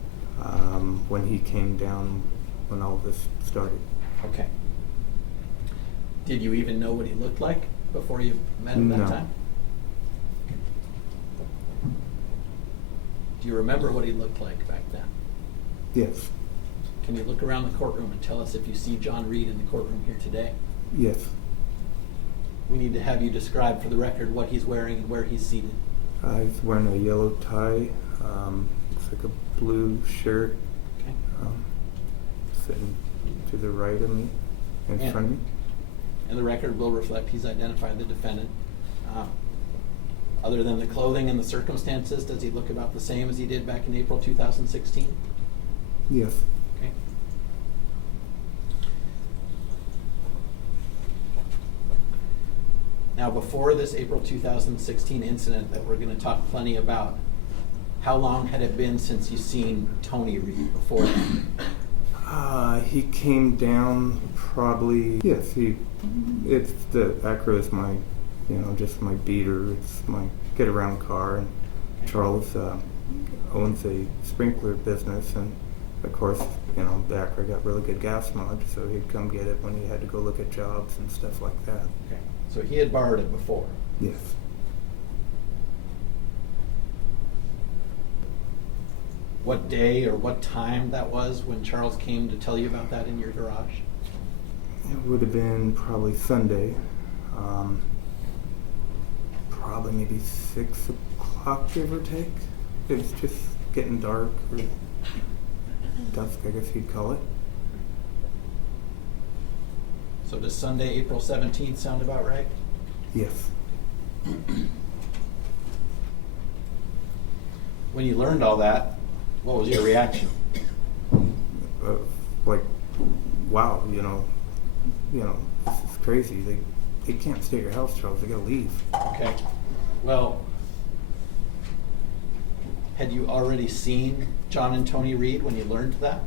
When he came down, when all this started. Okay. Did you even know what he looked like before you met him that No. time? Do you remember what he looked like back then? Yes. Can you look around the courtroom and tell us if you see John Reed in the courtroom here today? Yes. We need to have you describe for the record what he's wearing and where he's seated. He's wearing a yellow tie, looks like a blue shirt, Okay. sitting to the right of me, in And- front of me. And the record will reflect he's identified the defendant. Other than the clothing and the circumstances, does he look about the same as he did back in April 2016? Yes. Okay. Now, before this April 2016 incident that we're going to talk plenty about, how long had it been since you've seen Tony Reed before that? He came down probably, yes, it's the Acura is my, just my beater. It's my get around car. And Charles owns a sprinkler business, and of course, the Acura got really good gas mileage, so he'd come get it when he had to go look at jobs and stuff like that. Okay. So he had borrowed it before. Yes. What day or what time that was when Charles came to tell you about that in your garage? It would have been probably Sunday. Probably maybe 6 o'clock, give or take. It was just getting dark, or dusk, I guess you'd call it. So does Sunday, April 17th sound about right? Yes. When you learned all that, what was your reaction? Like, wow, this is crazy. They can't stay at your house, Charles. They gotta leave. Okay. Well, had you already seen John and Tony Reed when you learned that?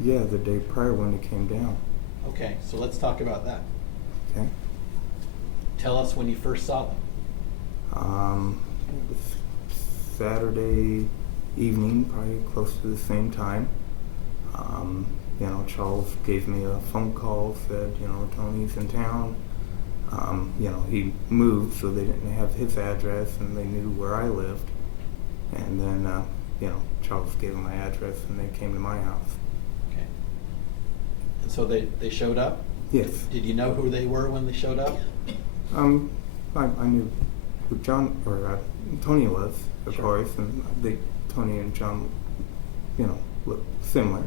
Yeah, the day prior when they came down. Okay, so let's talk about that. Okay. Tell us when you first saw them. It was Saturday evening, probably close to the same time. Charles gave me a phone call, said, Tony's in town. He moved, so they didn't have his address, and they knew where I lived. And then Charles gave them my address and they came to my house. Okay. And so they showed up? Yes. Did you know who they were when they showed up? I knew who John or Tony was, of Sure. course, and Tony and John, look similar.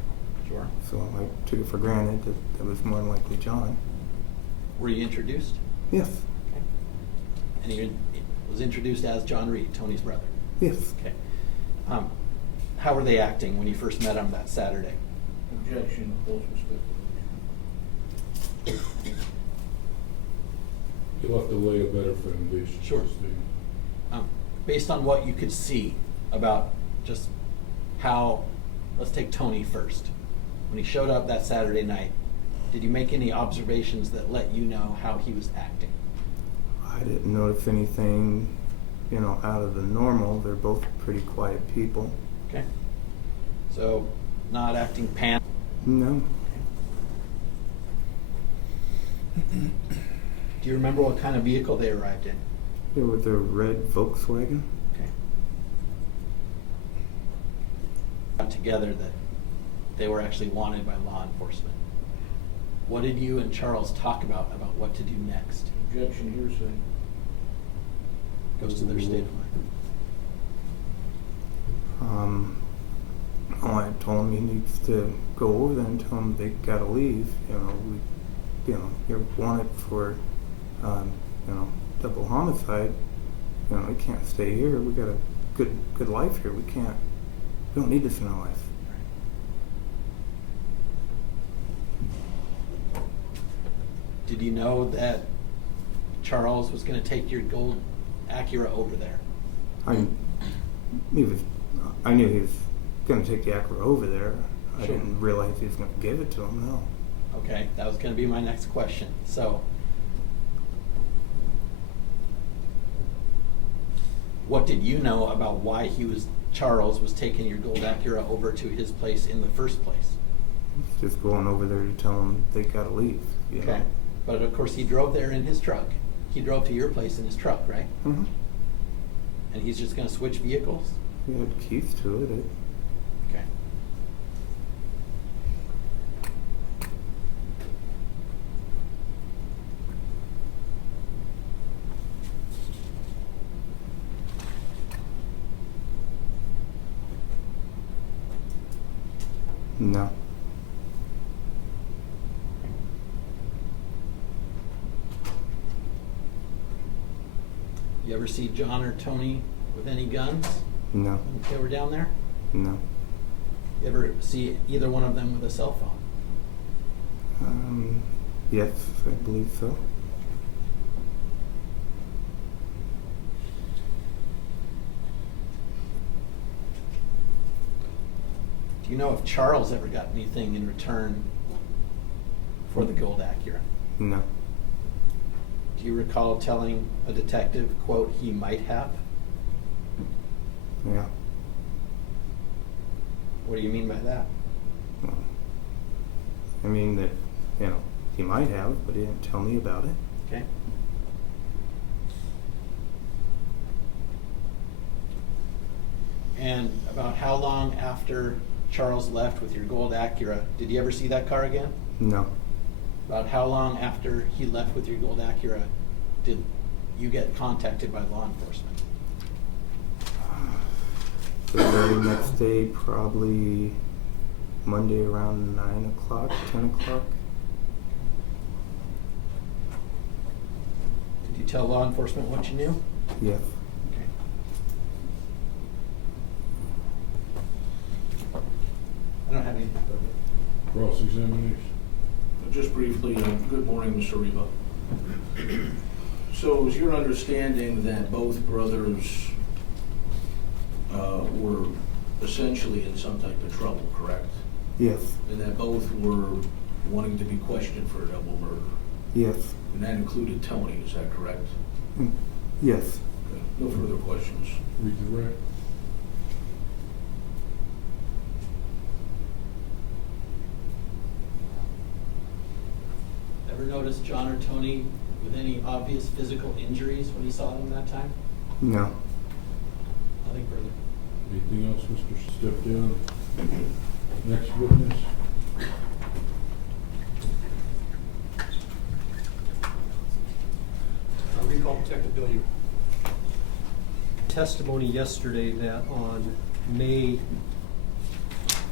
Sure. So I took it for granted that was more than likely John. Were you introduced? Yes. Okay. And he was introduced as John Reed, Tony's brother? Yes. Okay. How were they acting when you first met them that Saturday? Objection, close respect. He left to lay a better foundation. Sure. so to speak. Based on what you could see about just how, let's take Tony first. When he showed up that Saturday night, did you make any observations that let you know how he was acting? I didn't notice anything, out of the normal. They're both pretty quiet people. Okay. So, not acting pan. No. Do you remember what kind of vehicle they arrived in? It was a red Volkswagen. Okay. Got together that they were actually wanted by law enforcement. What did you and Charles talk about what to do next? Objection, hearsay. Goes to their state of mind. I told him he needs to go over there and tell him they gotta leave. You're wanted for, double homicide. We can't stay here. We got a good life here. We don't need this in our life. Did you know that Charles was going to take your gold Acura over there? I knew he was gonna take the Acura over there. I Sure. didn't realize he was gonna give it to him. No. Okay, that was going to be my next question. So, what did you know about why Charles was taking your gold Acura over to his place in the first place? Just going over there to tell him they gotta leave. Okay, but of course he drove there in his truck. He drove to your place in his truck, right? Mm-hmm. And he's just going to switch vehicles? He had keys to it. Okay. No. You ever see John or Tony with any guns No. when they were down there? No. You ever see either one of them with a cell phone? Yes, I believe so. Do you know if Charles ever got anything in return for the gold Acura? No. Do you recall telling a detective, quote, he might have? Yeah. What do you mean by that? Well, I mean that, he might have, but he didn't tell me about it. Okay. And about how long after Charles left with your gold Acura, did you ever see that car again? No. About how long after he left with your gold Acura did you get contacted by law enforcement? The very next day, probably Monday around 9 o'clock, 10 o'clock. Did you tell law enforcement what you knew? Yes. Okay. I don't have anything further. Cross-examination. Just briefly, good morning, Mr. Reba. So is your understanding that both brothers were essentially in some type of trouble, correct? Yes. And that both were wanting to be questioned for a double murder? Yes. And that included Tony, is that correct? Yes. Okay. No further questions. Read the rec. Ever notice John or Tony with any obvious physical injuries when you saw them that time? No. Nothing further. Anything else, Mr. Step Down? Next witness? Recall Detective Bill, you testimony yesterday that on May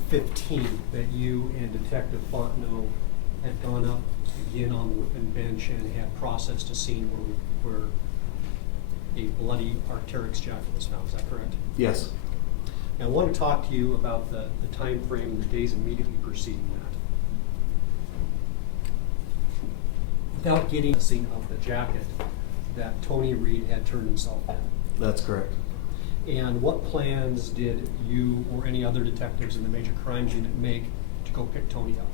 15th that you and Detective Fontenot had gone up again on the witness bench and had processed a scene where a bloody Arc'teryx jacket was found. Is that correct? Yes. Now, I want to talk to you about the time frame and the days immediately preceding that. Without getting a scene of the jacket that Tony Reed had turned himself in. That's correct. And what plans did you or any other detectives in the Major Crimes Unit make to go pick Tony up?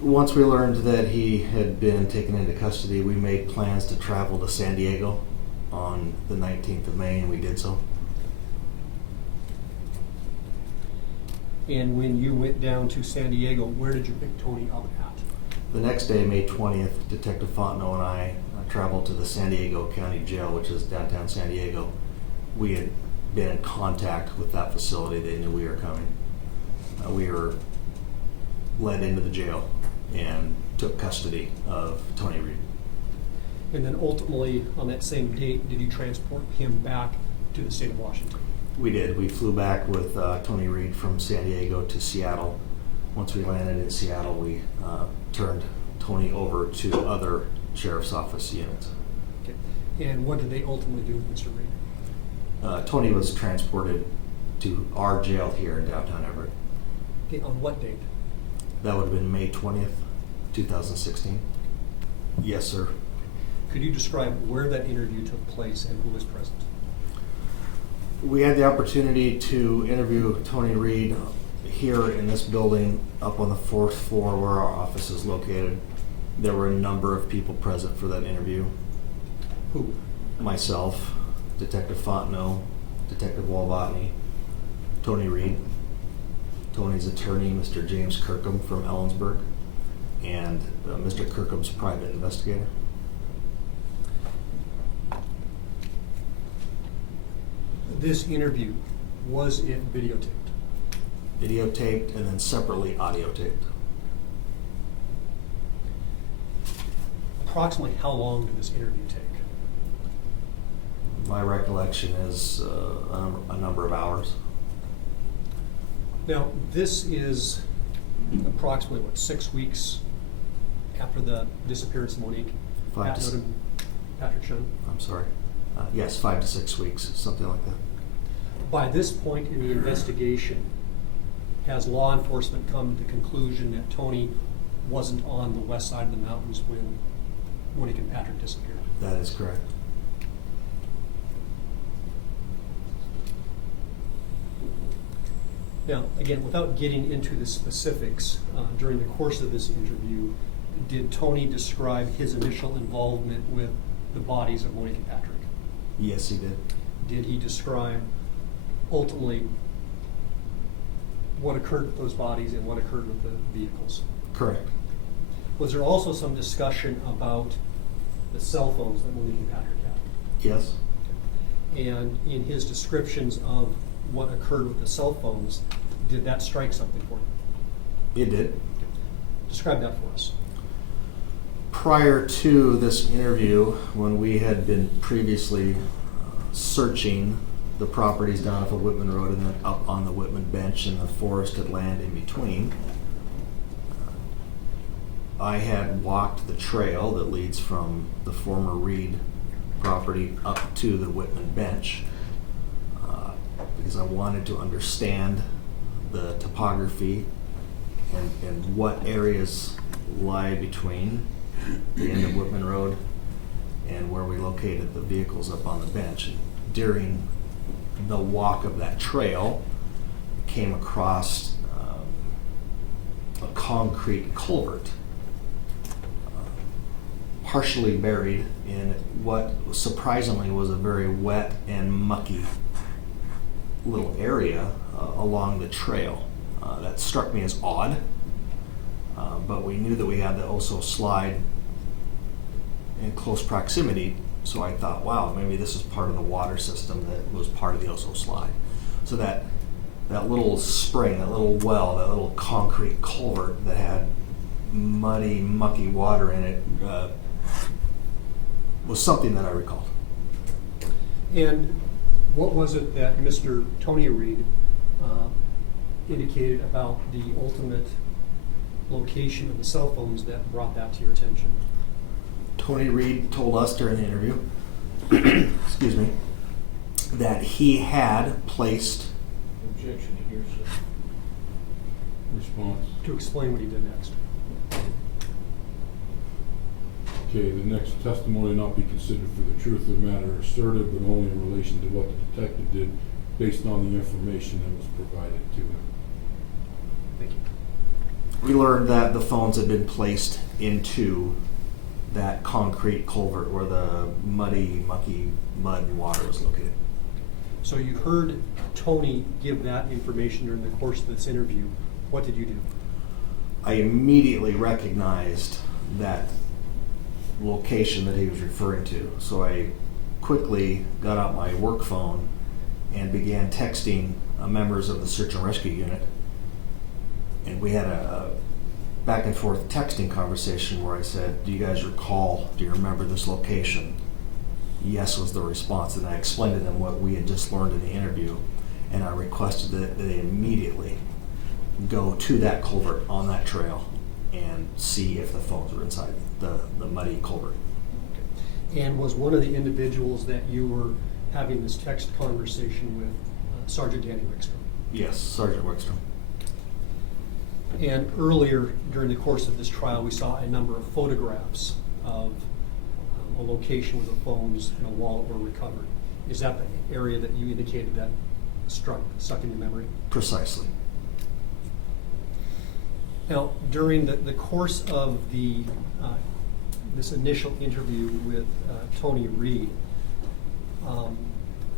Once we learned that he had been taken into custody, we made plans to travel to San Diego on the 19th of May, and we did so. And when you went down to San Diego, where did you pick Tony up at? The next day, May 20th, Detective Fontenot and I traveled to the San Diego County Jail, which is downtown San Diego. We had been in contact with that facility. They knew we were coming. We were led into the jail and took custody of Tony Reed. And then ultimately, on that same date, did you transport him back to the state of Washington? We did. We flew back with Tony Reed from San Diego to Seattle. Once we landed in Seattle, we turned Tony over to other sheriff's office units. Okay. And what did they ultimately do with Mr. Reed? Tony was transported to our jail here in downtown Everett. Okay, on what date? That would have been May 20th, 2016. Yes, sir. Could you describe where that interview took place and who was present? We had the opportunity to interview Tony Reed here in this building up on the 4th floor where our office is located. There were a number of people present for that interview. Who? Myself, Detective Fontenot, Detective Walbotny, Tony Reed, Tony's attorney, Mr. James Kirkham from Ellensburg, and Mr. Kirkham's private investigator. This interview, was it videotaped? Videotaped and then separately audio taped. Approximately how long did this interview take? My recollection is a number of hours. Now, this is approximately, 6 weeks after the disappearance of Monique? Patrick Shun? I'm sorry. Yes, 5 to 6 weeks, something like that. By this point in the investigation, has law enforcement come to the conclusion that Tony wasn't on the west side of the mountains when Monique and Patrick disappeared? That is correct. Now, again, without getting into the specifics, during the course of this interview, did Tony describe his initial involvement with the bodies of Monique and Patrick? Yes, he did. Did he describe ultimately what occurred with those bodies and what occurred with the vehicles? Correct. Was there also some discussion about the cell phones that Monique and Patrick had? Yes. And in his descriptions of what occurred with the cell phones, did that strike something for you? It did. Describe that for us. Prior to this interview, when we had been previously searching the properties down off of Whitman Road and then up on the Whitman bench and the forested land in between, I had walked the trail that leads from the former Reed property up to the Whitman bench because I wanted to understand the topography and what areas lie between the end of Whitman Road and where we located the vehicles up on the bench. And during the walk of that trail, came across a concrete culvert, partially buried in what surprisingly was a very wet and mucky little area along the trail. That struck me as odd, but we knew that we had to also slide in close proximity So I thought, wow, maybe this is part of the water system that was part of the Oso slide. So that little spring, that little well, that little concrete culvert that had muddy, mucky water in it was something that I recalled. And what was it that Mr. Tony Reed indicated about the ultimate location of the cell phones that brought that to your attention? Tony Reed told us during the interview, excuse me, that he had placed. Objection to hearsay. Response. To explain what he did next. Okay, the next testimony not be considered for the truth of the matter asserted, but only in relation to what the detective did based on the information that was provided to him. Thank you. We learned that the phones had been placed into that concrete culvert where the muddy, mucky mud and water was located. So you heard Tony give that information during the course of this interview. What did you do? I immediately recognized that location that he was referring to. So I quickly got out my work phone and began texting members of the search and rescue unit. And we had a back and forth texting conversation where I said, do you guys recall, do you remember this location? Yes was the response, and I explained to them what we had just learned in the interview, and I requested that they immediately go to that culvert on that trail and see if the phones were inside the muddy culvert. And was one of the individuals that you were having this text conversation with Sergeant Danny Wickstrom? Yes, Sergeant Wickstrom. And earlier during the course of this trial, we saw a number of photographs of a location where the phones and a wallet were recovered. Is that the area that you indicated that stuck in your memory? Precisely. Now, during the course of this initial interview with Tony Reed,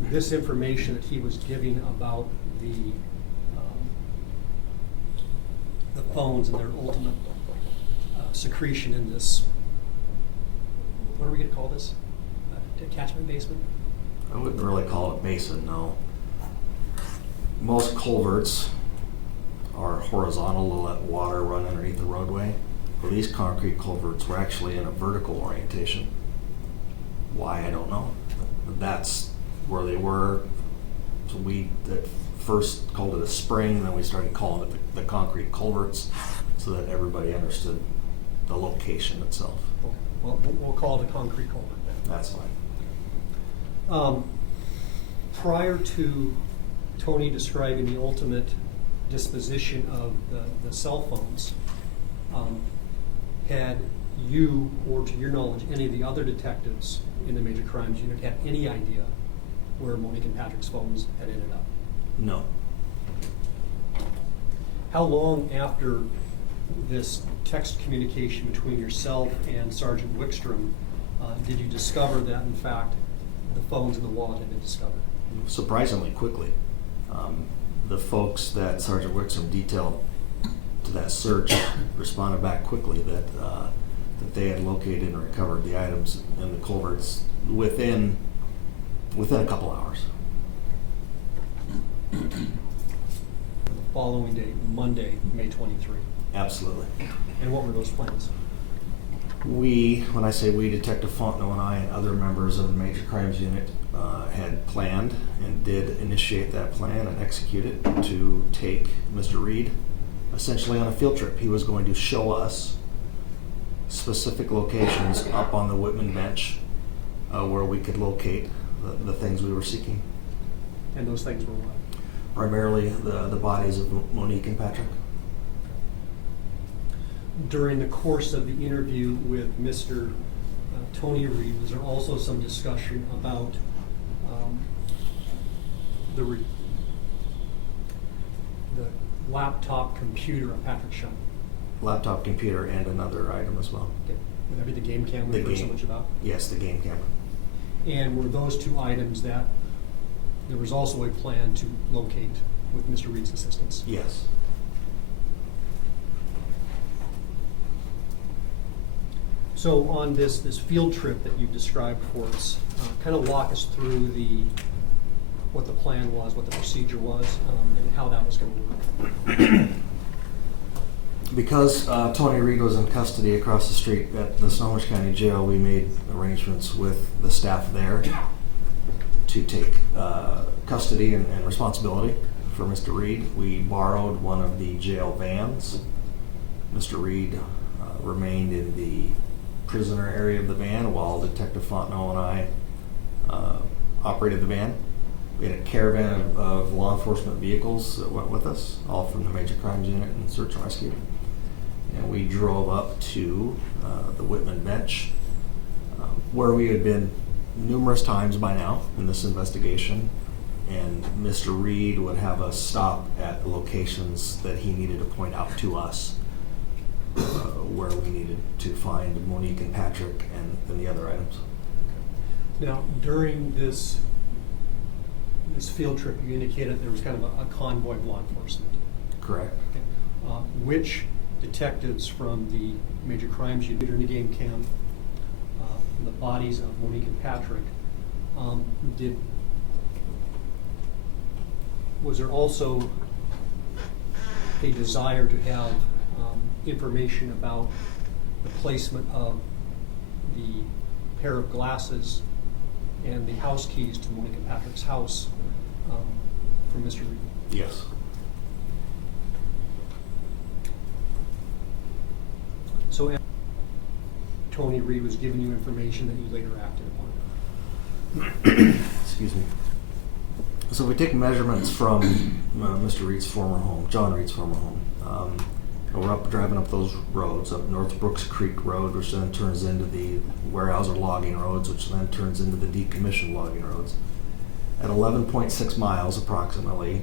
this information that he was giving about the phones and their ultimate secretion in this, what are we going to call this? Catchment basement? I wouldn't really call it basin, no. Most culverts are horizontal to let water run underneath the roadway. Well, these concrete culverts were actually in a vertical orientation. Why, I don't know. But that's where they were. So we at first called it a spring, then we started calling it the concrete culverts so that everybody understood the location itself. Okay. Well, we'll call it a concrete culvert then. That's fine. Prior to Tony describing the ultimate disposition of the cell phones, had you, or to your knowledge, any of the other detectives in the Major Crimes Unit had any idea where Monique and Patrick's phones had ended up? No. How long after this text communication between yourself and Sergeant Wickstrom did you discover that, in fact, the phones and the wallet had been discovered? Surprisingly quickly. The folks that Sergeant Wickstrom detailed to that search responded back quickly that they had located and recovered the items in the culverts within a couple hours. The following day, Monday, May 23. Absolutely. And what were those plans? We, when I say we, Detective Fontenot and I and other members of the Major Crimes Unit had planned and did initiate that plan and execute it to take Mr. Reed essentially on a field trip. He was going to show us specific locations up on the Whitman bench where we could locate the things we were seeking. And those things were what? Primarily the bodies of Monique and Patrick. During the course of the interview with Mr. Tony Reed, was there also some discussion about the laptop computer of Patrick Shum? Laptop, computer, and another item as well. Okay. Would that be the game cam we've heard so much about? Yes, the game camera. And were those two items that there was also a plan to locate with Mr. Reed's assistance? So on this field trip that you've described for us, kind of walk us through what the plan was, what the procedure was, and how that was going to work. Because Tony Reed was in custody across the street at the Snohomish County Jail, we made arrangements with the staff there to take custody and responsibility for Mr. Reed. We borrowed one of the jail vans. Mr. Reed remained in the prisoner area of the van while Detective Fontenot and I operated the van. We had a caravan of law enforcement vehicles that went with us, all from the Major Crimes Unit and Search and Rescue. And we drove up to the Whitman bench, where we had been numerous times by now in this investigation. And Mr. Reed would have us stop at the locations that he needed to point out to us, where we needed to find Monique and Patrick and the other items. Now, during this field trip, you indicated there was kind of a convoy of law enforcement. Correct. Okay. Which detectives from the Major Crimes Unit in the game cam, the bodies of Monique and Patrick, was there also a desire to have information about the placement of the pair of glasses and the house keys to Monique and Patrick's house from Mr. Reed? Yes. So Tony Reed was giving you information that you later acted upon. Excuse me. So we take measurements from Mr. Reed's former home, John Reed's former home. And we're driving up those roads, up North Brooks Creek Road, which then turns into the Weyerhaeuser logging roads, which then turns into the decommissioned logging roads. At 11.6 miles approximately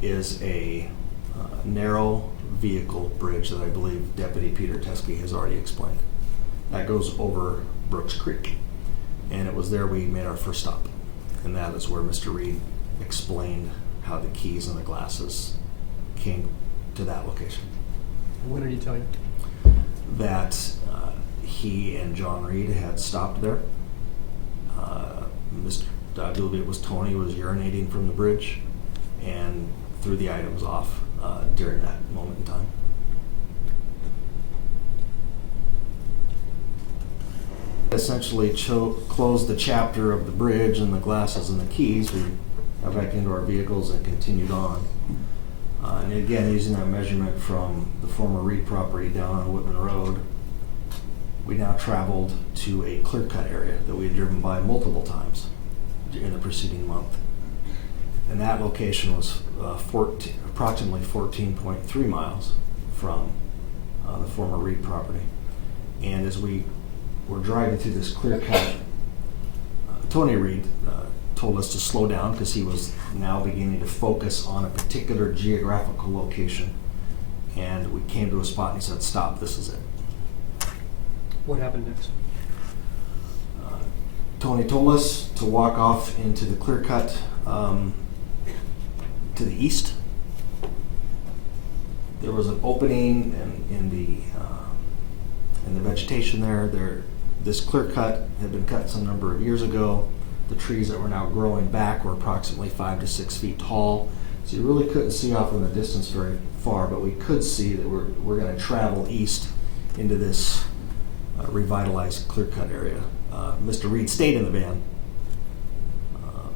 is a narrow vehicle bridge that I believe Deputy Peter Teskey has already explained. That goes over Brooks Creek. And it was there we made our first stop. And that is where Mr. Reed explained how the keys and the glasses came to that location. When did he tell you? That he and John Reed had stopped there. I believe it was Tony was urinating from the bridge and threw the items off during that moment in time. Essentially closed the chapter of the bridge and the glasses and the keys. We got back into our vehicles and continued on. And again, using that measurement from the former Reed property down on Whitman Road, we now traveled to a clear-cut area that we had driven by multiple times in the preceding month. And that location was approximately 14.3 miles from the former Reed property. And as we were driving through this clear-cut, Tony Reed told us to slow down because he was now beginning to focus on a particular geographical location. And we came to a spot and he said, "Stop, this is it." What happened next? Tony told us to walk off into the clear cut to the east. There was an opening in the vegetation there. This clear cut had been cut some number of years ago. The trees that were now growing back were approximately 5 to 6 feet tall. So you really couldn't see off in the distance very far, but we could see that we're going to travel east into this revitalized clear-cut area. Mr. Reed stayed in the van.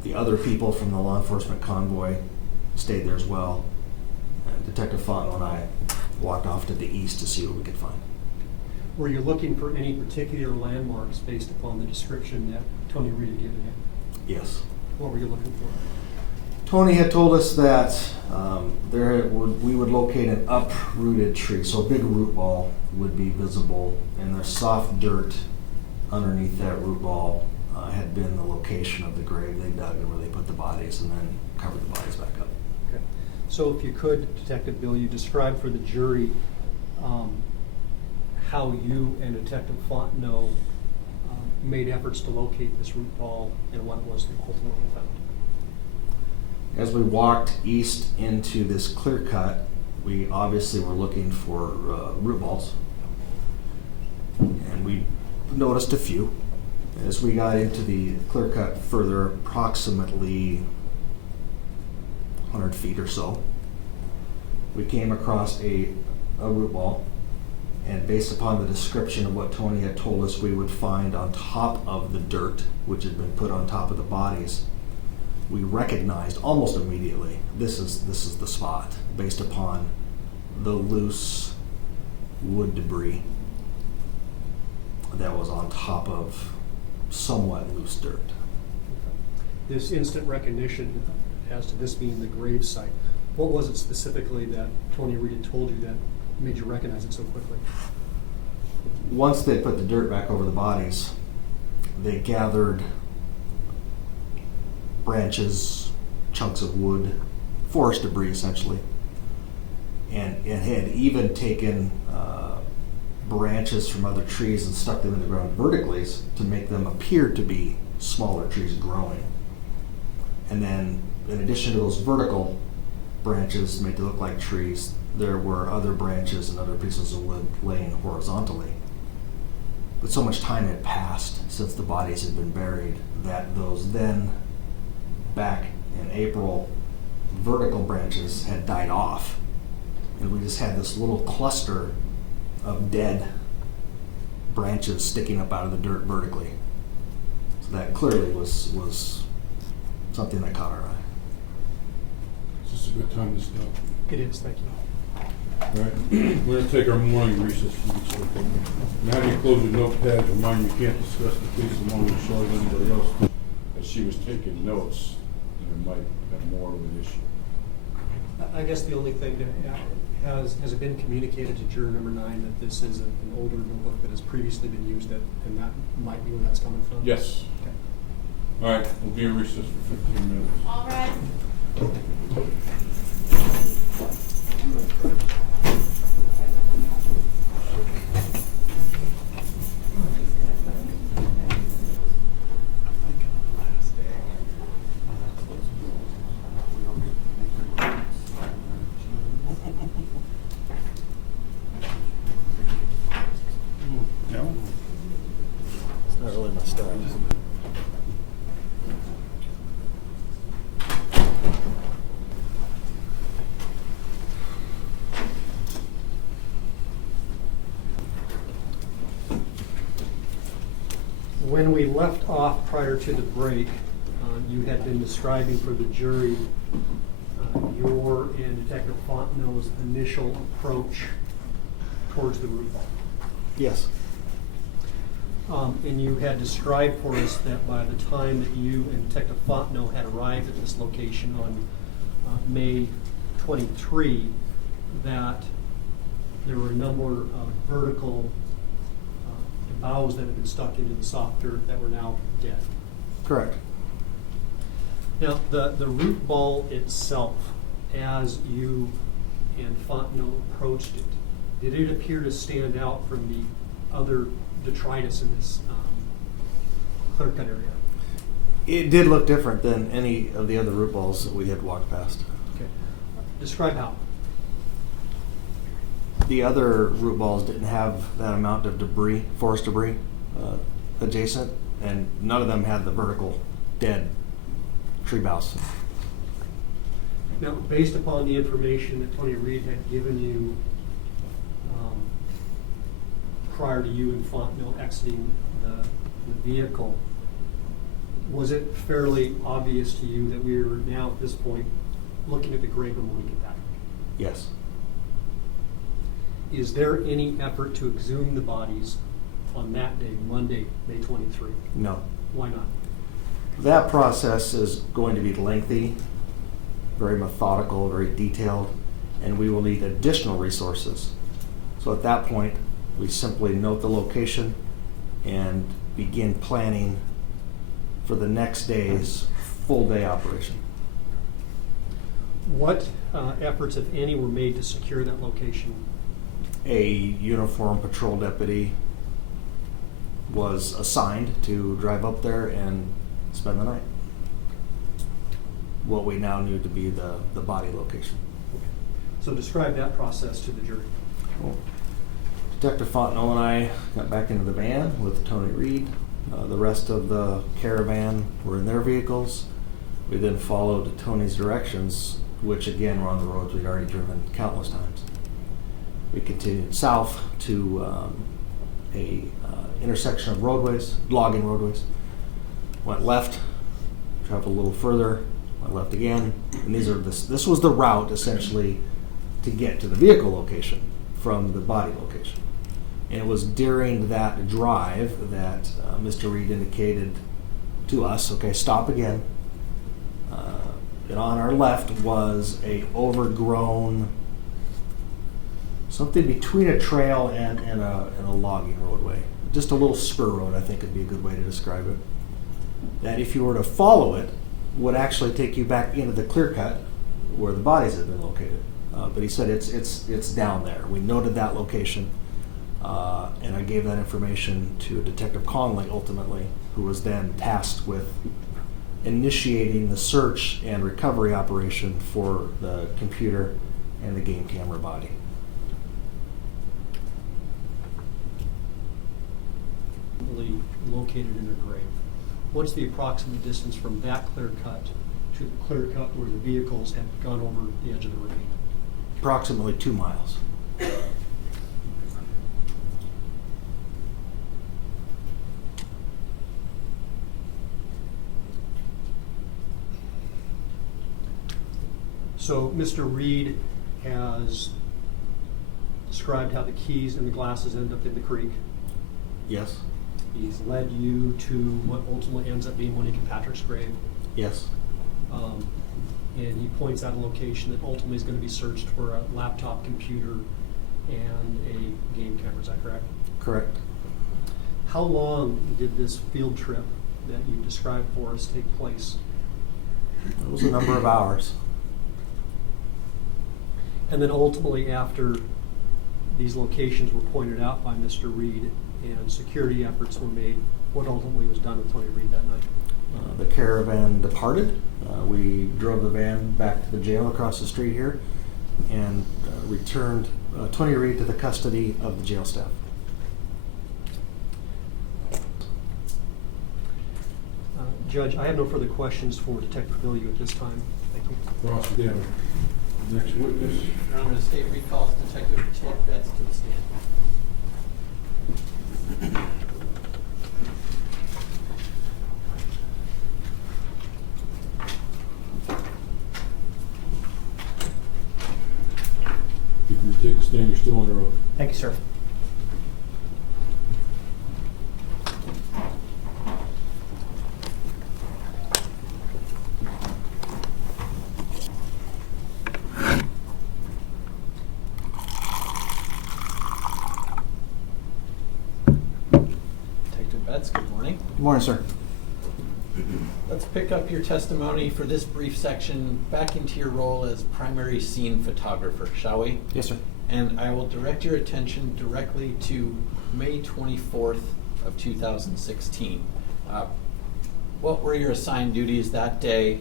The other people from the law enforcement convoy stayed there as well. And Detective Fontenot and I walked off to the east to see what we could find. Were you looking for any particular landmarks based upon the description that Tony Reed had given you? Yes. What were you looking for? Tony had told us that we would locate an uprooted tree, so a big root ball would be visible, and there's soft dirt underneath that root ball had been the location of the grave they dug and where they put the bodies and then covered the bodies back up. Okay. So if you could, Detective Bill, you described for the jury how you and Detective Fontenot made efforts to locate this root ball and what it was that ultimately found. As we walked east into this clear cut, we obviously were looking for root balls. And we noticed a few. As we got into the clear cut further, approximately 100 feet or so, we came across a root ball, and based upon the description of what Tony had told us we would find on top of the dirt, which had been put on top of the bodies, we recognized almost immediately this is the spot based upon the loose wood debris that was on top of somewhat loose dirt. This instant recognition as to this being the grave site, what was it specifically that Tony Reed had told you that made you recognize it so quickly? Once they put the dirt back over the bodies, they gathered branches, chunks of wood, forest debris essentially, and it had even taken branches from other trees and stuck them in the ground vertically to make them appear to be smaller trees growing. And then in addition to those vertical branches made to look like trees, there were other branches and other pieces of wood laying horizontally. But so much time had passed since the bodies had been buried that those then, back in April, vertical branches had died off. And we just had this little cluster of dead branches sticking up out of the dirt vertically. So that clearly was something that caught our eye. Is this a good time to stop? It is, thank you. All right, we're gonna take our morning recess. And have you close your notepads, remind you can't discuss the case along with Shelley or anybody else. As she was taking notes, there might have more of an issue. I guess the only thing that has it been communicated to juror number 9 that this is an older notebook that has previously been used, and that might be where that's coming from? Yes. Okay. All right, we'll be in recess for 15 minutes. All right. It's not really my style. When we left off prior to the break, you had been describing for the jury your and Detective Fontenot's initial approach towards the root ball. Yes. And you had described for us that by the time that you and Detective Fontenot had arrived at this location on May 23, that there were a number of vertical boughs that had been stuck into the soft dirt that were now dead. Correct. Now, the root ball itself, as you and Fontenot approached it, did it appear to stand out from the other detritus in this clear-cut area? It did look different than any of the other root balls that we had walked past. Okay. Describe how. The other root balls didn't have that amount of debris, forest debris, adjacent, and none of them had the vertical dead tree boughs. Now, based upon the information that Tony Reed had given you prior to you and Fontenot exiting the vehicle, was it fairly obvious to you that we were now at this point looking at the grave when we get back? Yes. Is there any effort to exhume the bodies on that day, Monday, May 23? No. Why not? That process is going to be lengthy, very methodical, very detailed, and we will need additional resources. So at that point, we simply note the location and begin planning for the next day's full day operation. What efforts, if any, were made to secure that location? A uniformed patrol deputy was assigned to drive up there and spend the night. What we now knew to be the body location. So describe that process to the jury. Detective Fontenot and I got back into the van with Tony Reed. The rest of the caravan were in their vehicles. We then followed Tony's directions, which again were on the roads we'd already driven countless times. We continued south to a intersection of roadways, logging roadways. Went left, traveled a little further, went left again, and this was the route essentially to get to the vehicle location from the body location. And it was during that drive that Mr. Reed indicated to us, okay, stop again. And on our left was a overgrown, something between a trail and a logging roadway. Just a little spur road, I think would be a good way to describe it. That if you were to follow it, would actually take you back into the clear cut where the bodies had been located. But he said it's down there. We noted that location, and I gave that information to Detective Conley ultimately, who was then tasked with initiating the search and recovery operation for the computer and the game camera body. Located in a grave. What's the approximate distance from that clear cut to the clear cut where the vehicles had gone over the edge of the ravine? Approximately 2 miles. So Mr. Reed has described how the keys and the glasses end up in the creek. Yes. He's led you to what ultimately ends up being Monique and Patrick's grave. Yes. And he points out a location that ultimately is going to be searched for a laptop computer and a game camera. Is that correct? Correct. How long did this field trip that you described for us take place? It was a number of hours. And then ultimately, after these locations were pointed out by Mr. Reed and security efforts were made, what ultimately was done with Tony Reed that night? The caravan departed. We drove the van back to the jail across the street here and returned Tony Reed to the custody of the jail staff. Judge, I have no further questions for Detective Villieu at this time. Thank you. Cross examine. Next witness. Your Honor, the state recalls Detective Ted Betts to the stand. If you take the stand, you're still on the road. Thank you, sir. Detective Betts, good morning. Good morning, sir. Let's pick up your testimony for this brief section back into your role as primary scene photographer, shall we? Yes, sir. And I will direct your attention directly to May 24th of 2016. What were your assigned duties that day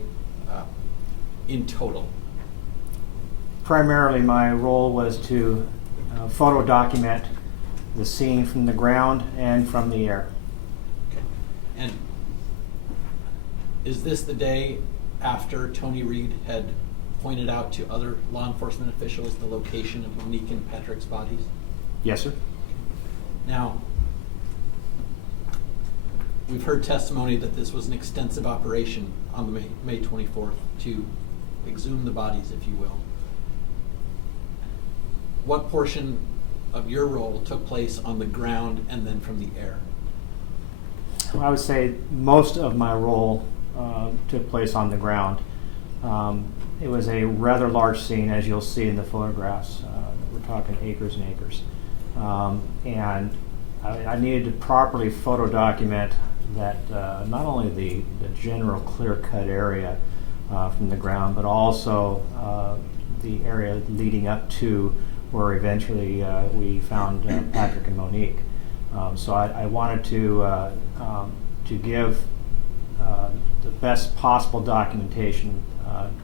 in total? Primarily, my role was to photo document the scene from the ground and from the air. Okay. And is this the day after Tony Reed had pointed out to other law enforcement officials the location of Monique and Patrick's bodies? Yes, sir. Now, we've heard testimony that this was an extensive operation on the May 24th to exhume the bodies, if you will. What portion of your role took place on the ground and then from the air? I would say most of my role took place on the ground. It was a rather large scene, as you'll see in the photographs. We're talking acres and acres. And I needed to properly photo document that not only the general clear-cut area from the ground, but also the area leading up to where eventually we found Patrick and Monique. So I wanted to give the best possible documentation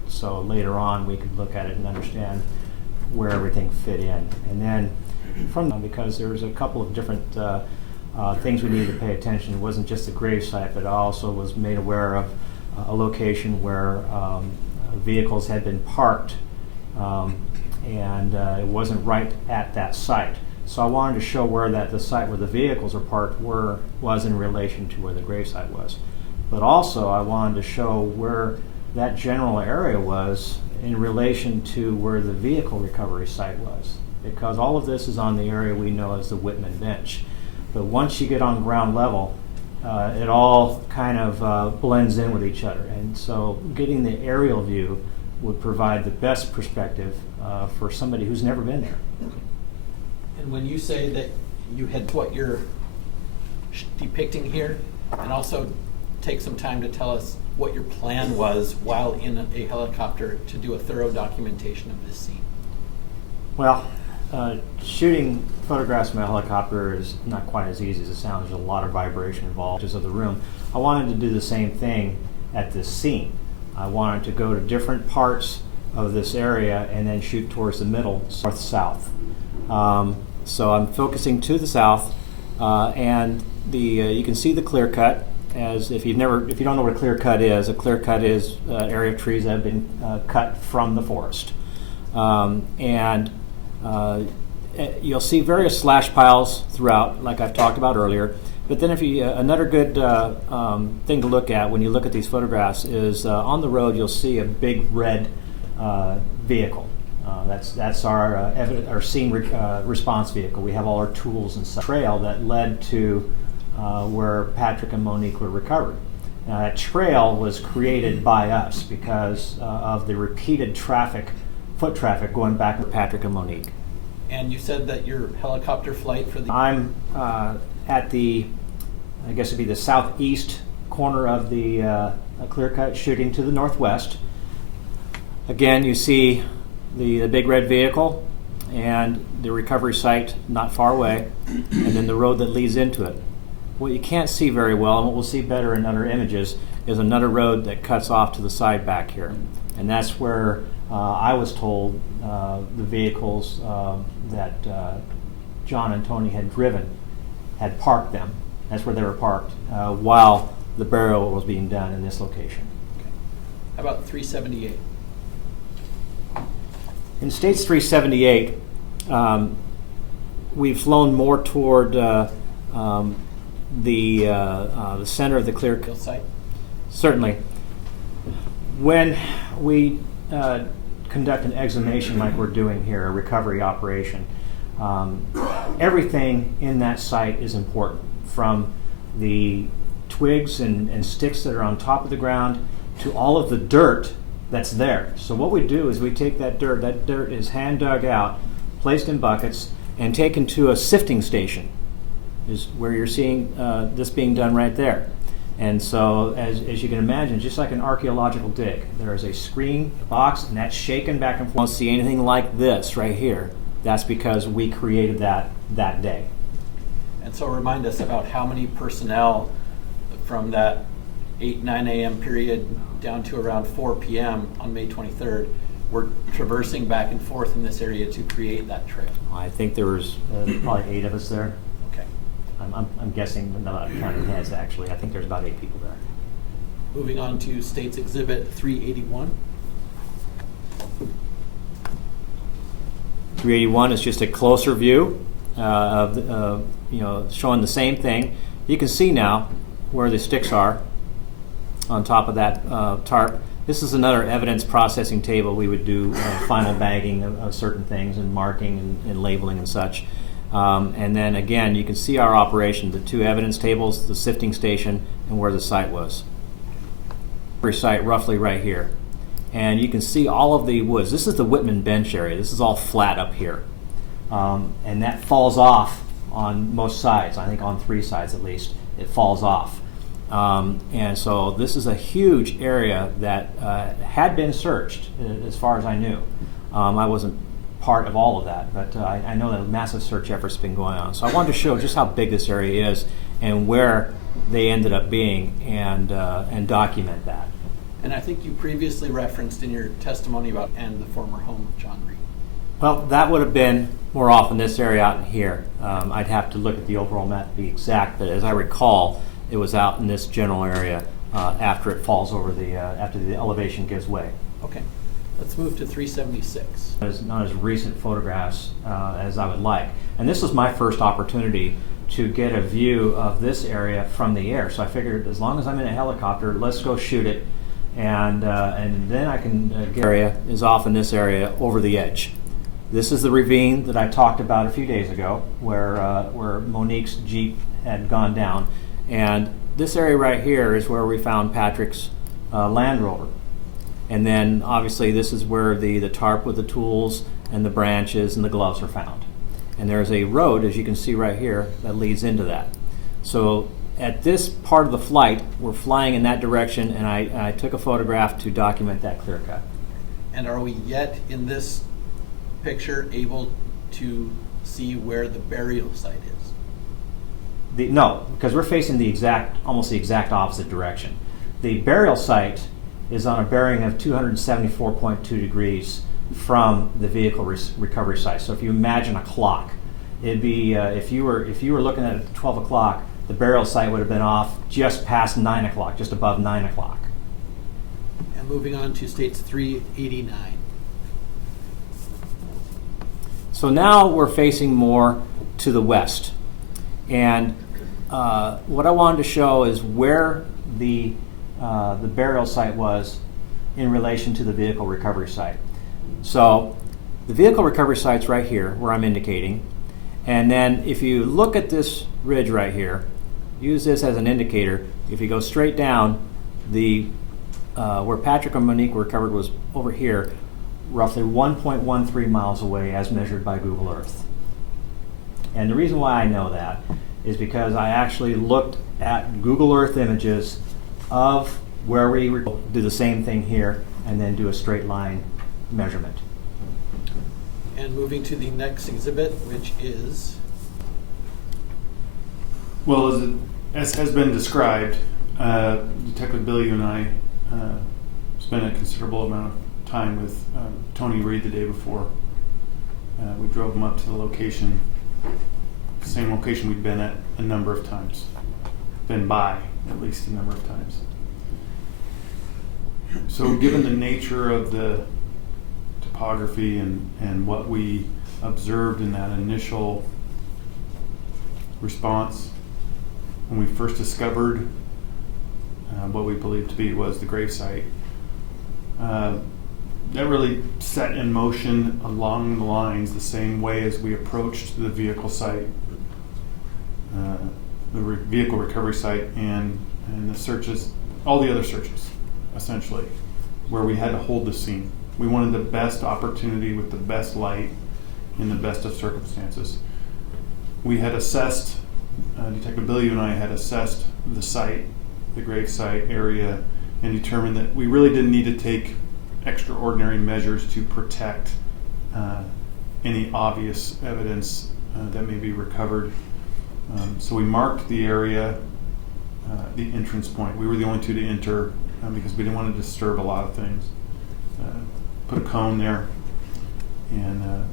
so later on we could look at it and understand where everything fit in. And then from them because there's a couple of different things we needed to pay attention. It wasn't just the grave site, but I also was made aware of a location where vehicles had been parked and it wasn't right at that site. So I wanted to show where the site where the vehicles are parked was in relation to where the grave site was. But also I wanted to show where that general area was in relation to where the vehicle recovery site was. Because all of this is on the area we know as the Whitman Bench. But once you get on ground level, it all kind of blends in with each other. And so getting the aerial view would provide the best perspective for somebody who's never been there. And when you say that you had what you're depicting here, and also take some time to tell us what your plan was while in a helicopter to do a thorough documentation of this scene. Well, shooting photographs from a helicopter is not quite as easy as it sounds. There's a lot of vibration involved of the room. I wanted to do the same thing at this scene. I wanted to go to different parts of this area and then shoot towards the middle, north-south. So I'm focusing to the south, and you can see the clear cut. As if you don't know what a clear cut is an area of trees that have been cut from the forest, and you'll see various slash piles throughout, like I've talked about earlier. But then, if you another good thing to look at when you look at these photographs is on the road you'll see a big red vehicle. That's our scene response vehicle. We have all our tools and such. Trail that led to where Patrick and Monique were recovered. Now, that trail was created by us because of the repeated foot traffic going back to Patrick and Monique. And you said that your helicopter flight for the... I'm at the, I guess it'd be the southeast corner of the clear cut, shooting to the northwest. Again, you see the big red vehicle and the recovery site not far away, and then the road that leads into it. What you can't see very well, and what we'll see better in other images, is another road that cuts off to the side back here. And that's where I was told the vehicles that John and Tony had driven had parked them. That's where they were parked while the burial was being done in this location. Okay. How about 378? In States 378, we've flown more toward the center of the clear Kill site? Certainly. When we conduct an exhumation like we're doing here, a recovery operation, everything in that site is important, from the twigs and sticks that are on top of the ground to all of the dirt that's there. So what we do is we take that dirt is hand dug out, placed in buckets, and taken to a sifting station, is where you're seeing this being done right there. And so, as you can imagine, just like an archaeological dig, there is a screen, a box, and that's shaken back and forth. You won't see anything like this right here. That's because we created that day. And so remind us about how many personnel from that 9 a.m. period down to around 4 p.m. on May 23rd were traversing back and forth in this area to create that trail. I think there was probably 8 of us there. Okay. I'm guessing, not counting heads actually. I think there's about 8 people there. Moving on to States Exhibit 381. 381 is just a closer view of showing the same thing. You can see now where the sticks are on top of that tarp. This is another evidence processing table. We would do final bagging of certain things and marking and labeling and such. And then again, you can see our operation, the 2 evidence tables, the sifting station, and where the site was. Every site roughly right here. And you can see all of the woods. This is the Whitman Bench area. This is all flat up here. And that falls off on most sides. I think on 3 sides at least, it falls off. And so this is a huge area that had been searched as far as I knew. I wasn't part of all of that, but I know that a massive search effort's been going on. So I wanted to show just how big this area is and where they ended up being and document that. And I think you previously referenced in your testimony about and the former home of John Reed. Well, that would have been more often this area out in here. I'd have to look at the overall map to be exact, but as I recall, it was out in this general area after it falls over after the elevation gives way. Okay, let's move to 376. Not as recent photographs as I would like. And this was my first opportunity to get a view of this area from the air. So I figured as long as I'm in a helicopter, let's go shoot it. And then I can get area is off in this area over the edge. This is the ravine that I talked about a few days ago where Monique's Jeep had gone down. And this area right here is where we found Patrick's Land Rover. And then obviously this is where the tarp with the tools and the branches and the gloves are found. And there's a road, as you can see right here, that leads into that. So at this part of the flight, we're flying in that direction, and I took a photograph to document that clear cut. And are we yet in this picture able to see where the burial site is? No, because we're facing almost the exact opposite direction. The burial site is on a bearing of 274.2 degrees from the vehicle recovery site. So if you imagine a clock, it'd be if you were looking at it at 12 o'clock, the burial site would have been off just past 9 o'clock, just above 9 o'clock. And moving on to states 389. So now we're facing more to the west. And what I wanted to show is where the burial site was in relation to the vehicle recovery site. So the vehicle recovery site's right here, where I'm indicating. And then if you look at this ridge right here, use this as an indicator. If you go straight down, where Patrick and Monique were recovered was over here, roughly 1.13 miles away as measured by Google Earth. And the reason why I know that is because I actually looked at Google Earth images of where we do the same thing here and then do a straight line measurement. And moving to the next exhibit, which is? Well, as has been described, Detective Billy and I spent a considerable amount of time with Tony Reed the day before. We drove him up to the location, same location we'd been at a number of times, been by at least a number of times. So given the nature of the topography and what we observed in that initial response, when we first discovered what we believed to be was the gravesite, that really set in motion along the lines the same way as we approached the vehicle site, the vehicle recovery site, and the searches, all the other searches, essentially, where we had to hold the scene. We wanted the best opportunity with the best light in the best of circumstances. We had assessed, Detective Billy and I had assessed the site, the grave site area, and determined that we really didn't need to take extraordinary measures to protect any obvious evidence that may be recovered. So we marked the area, the entrance point. We were the only two to enter because we didn't want to disturb a lot of things. Put a cone there and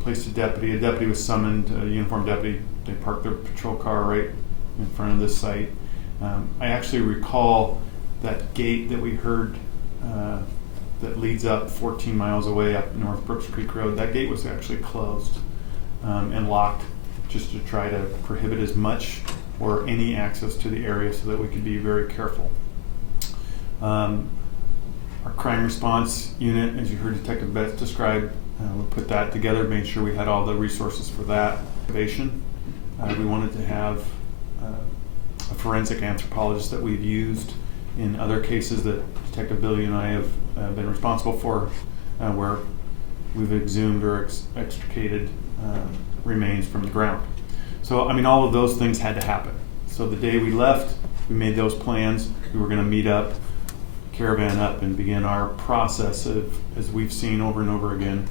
placed a deputy. A deputy was summoned, a uniformed deputy. They parked their patrol car right in front of this site. I actually recall that gate that we heard that leads up 14 miles away up North Brooks Creek Road. That gate was actually closed and locked just to try to prohibit as much or any access to the area so that we could be very careful. Our crime response unit, as you heard Detective Betts describe, we put that together, made sure we had all the resources for that. We wanted to have a forensic anthropologist that we've used in other cases that Detective Billy and I have been responsible for, where we've exhumed or extricated remains from the ground. So, I mean, all of those things had to happen. So the day we left, we made those plans. We were going to meet up, caravan up, and begin our process of, as we've seen over and over again,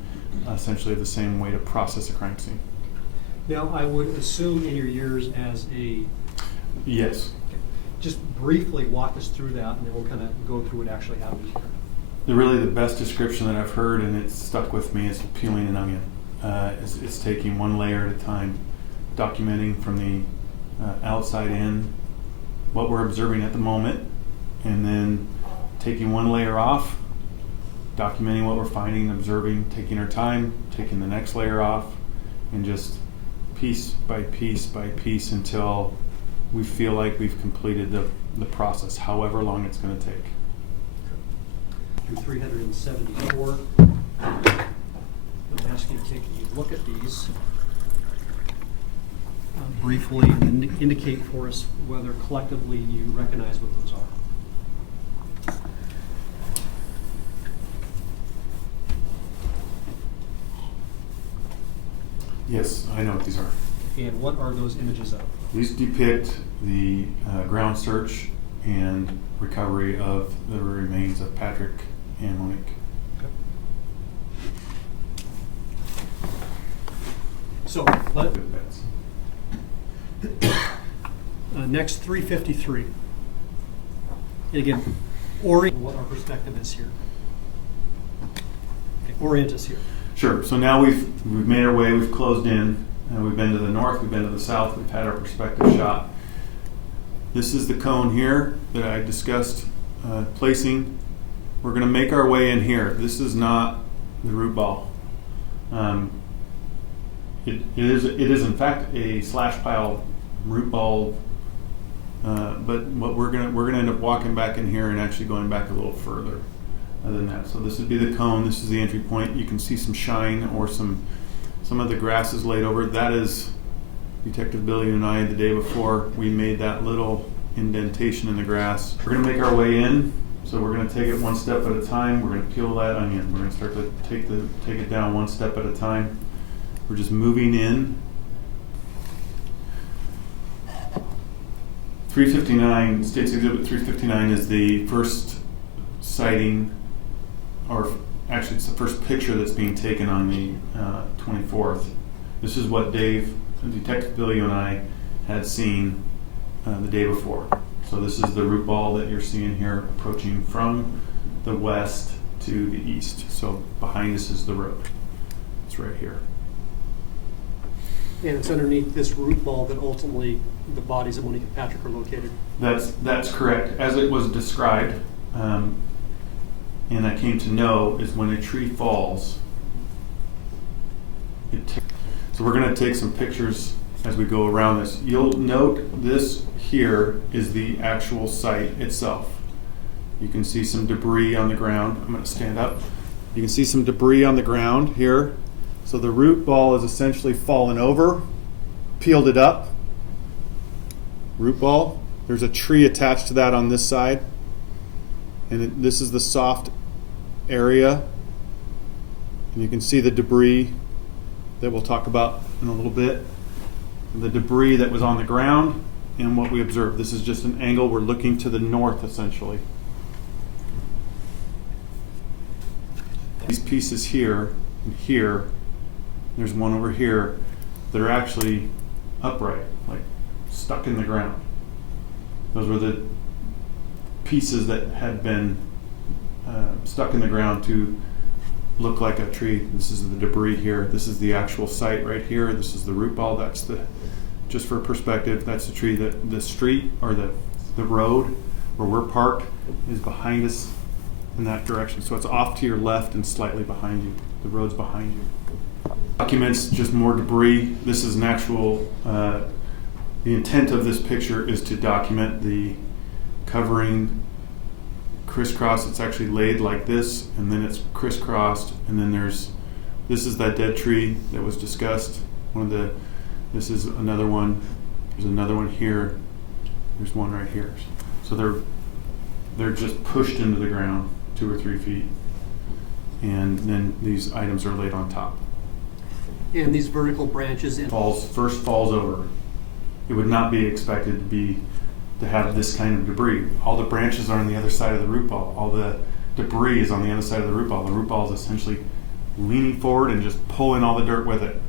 essentially the same way to process a crime scene. Now, I would assume in your years as a... Yes. Okay. Just briefly walk us through that, and then we'll kind of go through what actually happened here. really the best description that I've heard, and it's stuck with me, is peeling an onion. It's taking one layer at a time, documenting from the outside in what we're observing at the moment, and then taking one layer off, documenting what we're finding, observing, taking our time, taking the next layer off, and just piece by piece by piece until we feel like we've completed the process, however long it's going to take. Through 374. I'm going to ask you to take a look at these briefly and then indicate for us whether collectively you recognize what those are. Yes, I know what these are. And what are those images of? These depict the ground search and recovery of the remains of Patrick and Monique. So, Good bets. next 353. And again, orient what our perspective is here. Okay, orient us here. Sure. So now we've made our way. We've closed in. We've been to the north. We've been to the south. We've had our perspective shot. This is the cone here that I discussed placing. We're going to make our way in here. This is not the root ball. It is in fact a slash pile root ball. But what we're gonna end up walking back in here and actually going back a little further than that. So this would be the cone. This is the entry point. You can see some shine or some of the grass is laid over. That is Detective Billy and I the day before we made that little indentation in the grass. We're gonna make our way in. So we're gonna take it one step at a time. We're gonna peel that onion. We're gonna start to take it down one step at a time. We're just moving in. 359, State's Exhibit 359 is the first sighting, or actually it's the first picture that's being taken on the 24th. This is what Detective Billy and I had seen the day before. So this is the root ball that you're seeing here approaching from the west to the east. So behind us is the road. It's right here. And it's underneath this root ball that ultimately the bodies of Monique and Patrick are located. That's correct. As it was described, and I came to know, is when a tree falls. So we're going to take some pictures as we go around this. You'll note this here is the actual site itself. You can see some debris on the ground. I'm going to stand up. You can see some debris on the ground here. So the root ball is essentially fallen over, peeled it up. Root ball. There's a tree attached to that on this side. And this is the soft area. And you can see the debris that we'll talk about in a little bit. The debris that was on the ground and what we observed. This is just an angle. We're looking to the north essentially. These pieces here and here, there's one over here that are actually upright, like stuck in the ground. Those were the pieces that had been stuck in the ground to look like a tree. This is the debris here. This is the actual site right here. This is the root ball. That's the, just for perspective, that's the tree. That the street or the road where we're parked is behind us in that direction. So it's off to your left and slightly behind you. The road's behind you. Documents just more debris. This is an actual, the intent of this picture is to document the covering crisscross. It's actually laid like this, and then it's crisscrossed, and then this is that dead tree that was discussed. This is another one. There's another one here. There's one right here. So they're just pushed into the ground 2 or 3 feet, and then these items are laid on top. And these vertical branches First falls over. It would not be expected to have this kind of debris. All the branches are on the other side of the root ball. All the debris is on the other side of the root ball. The root ball is essentially leaning forward and just pulling all the dirt with it.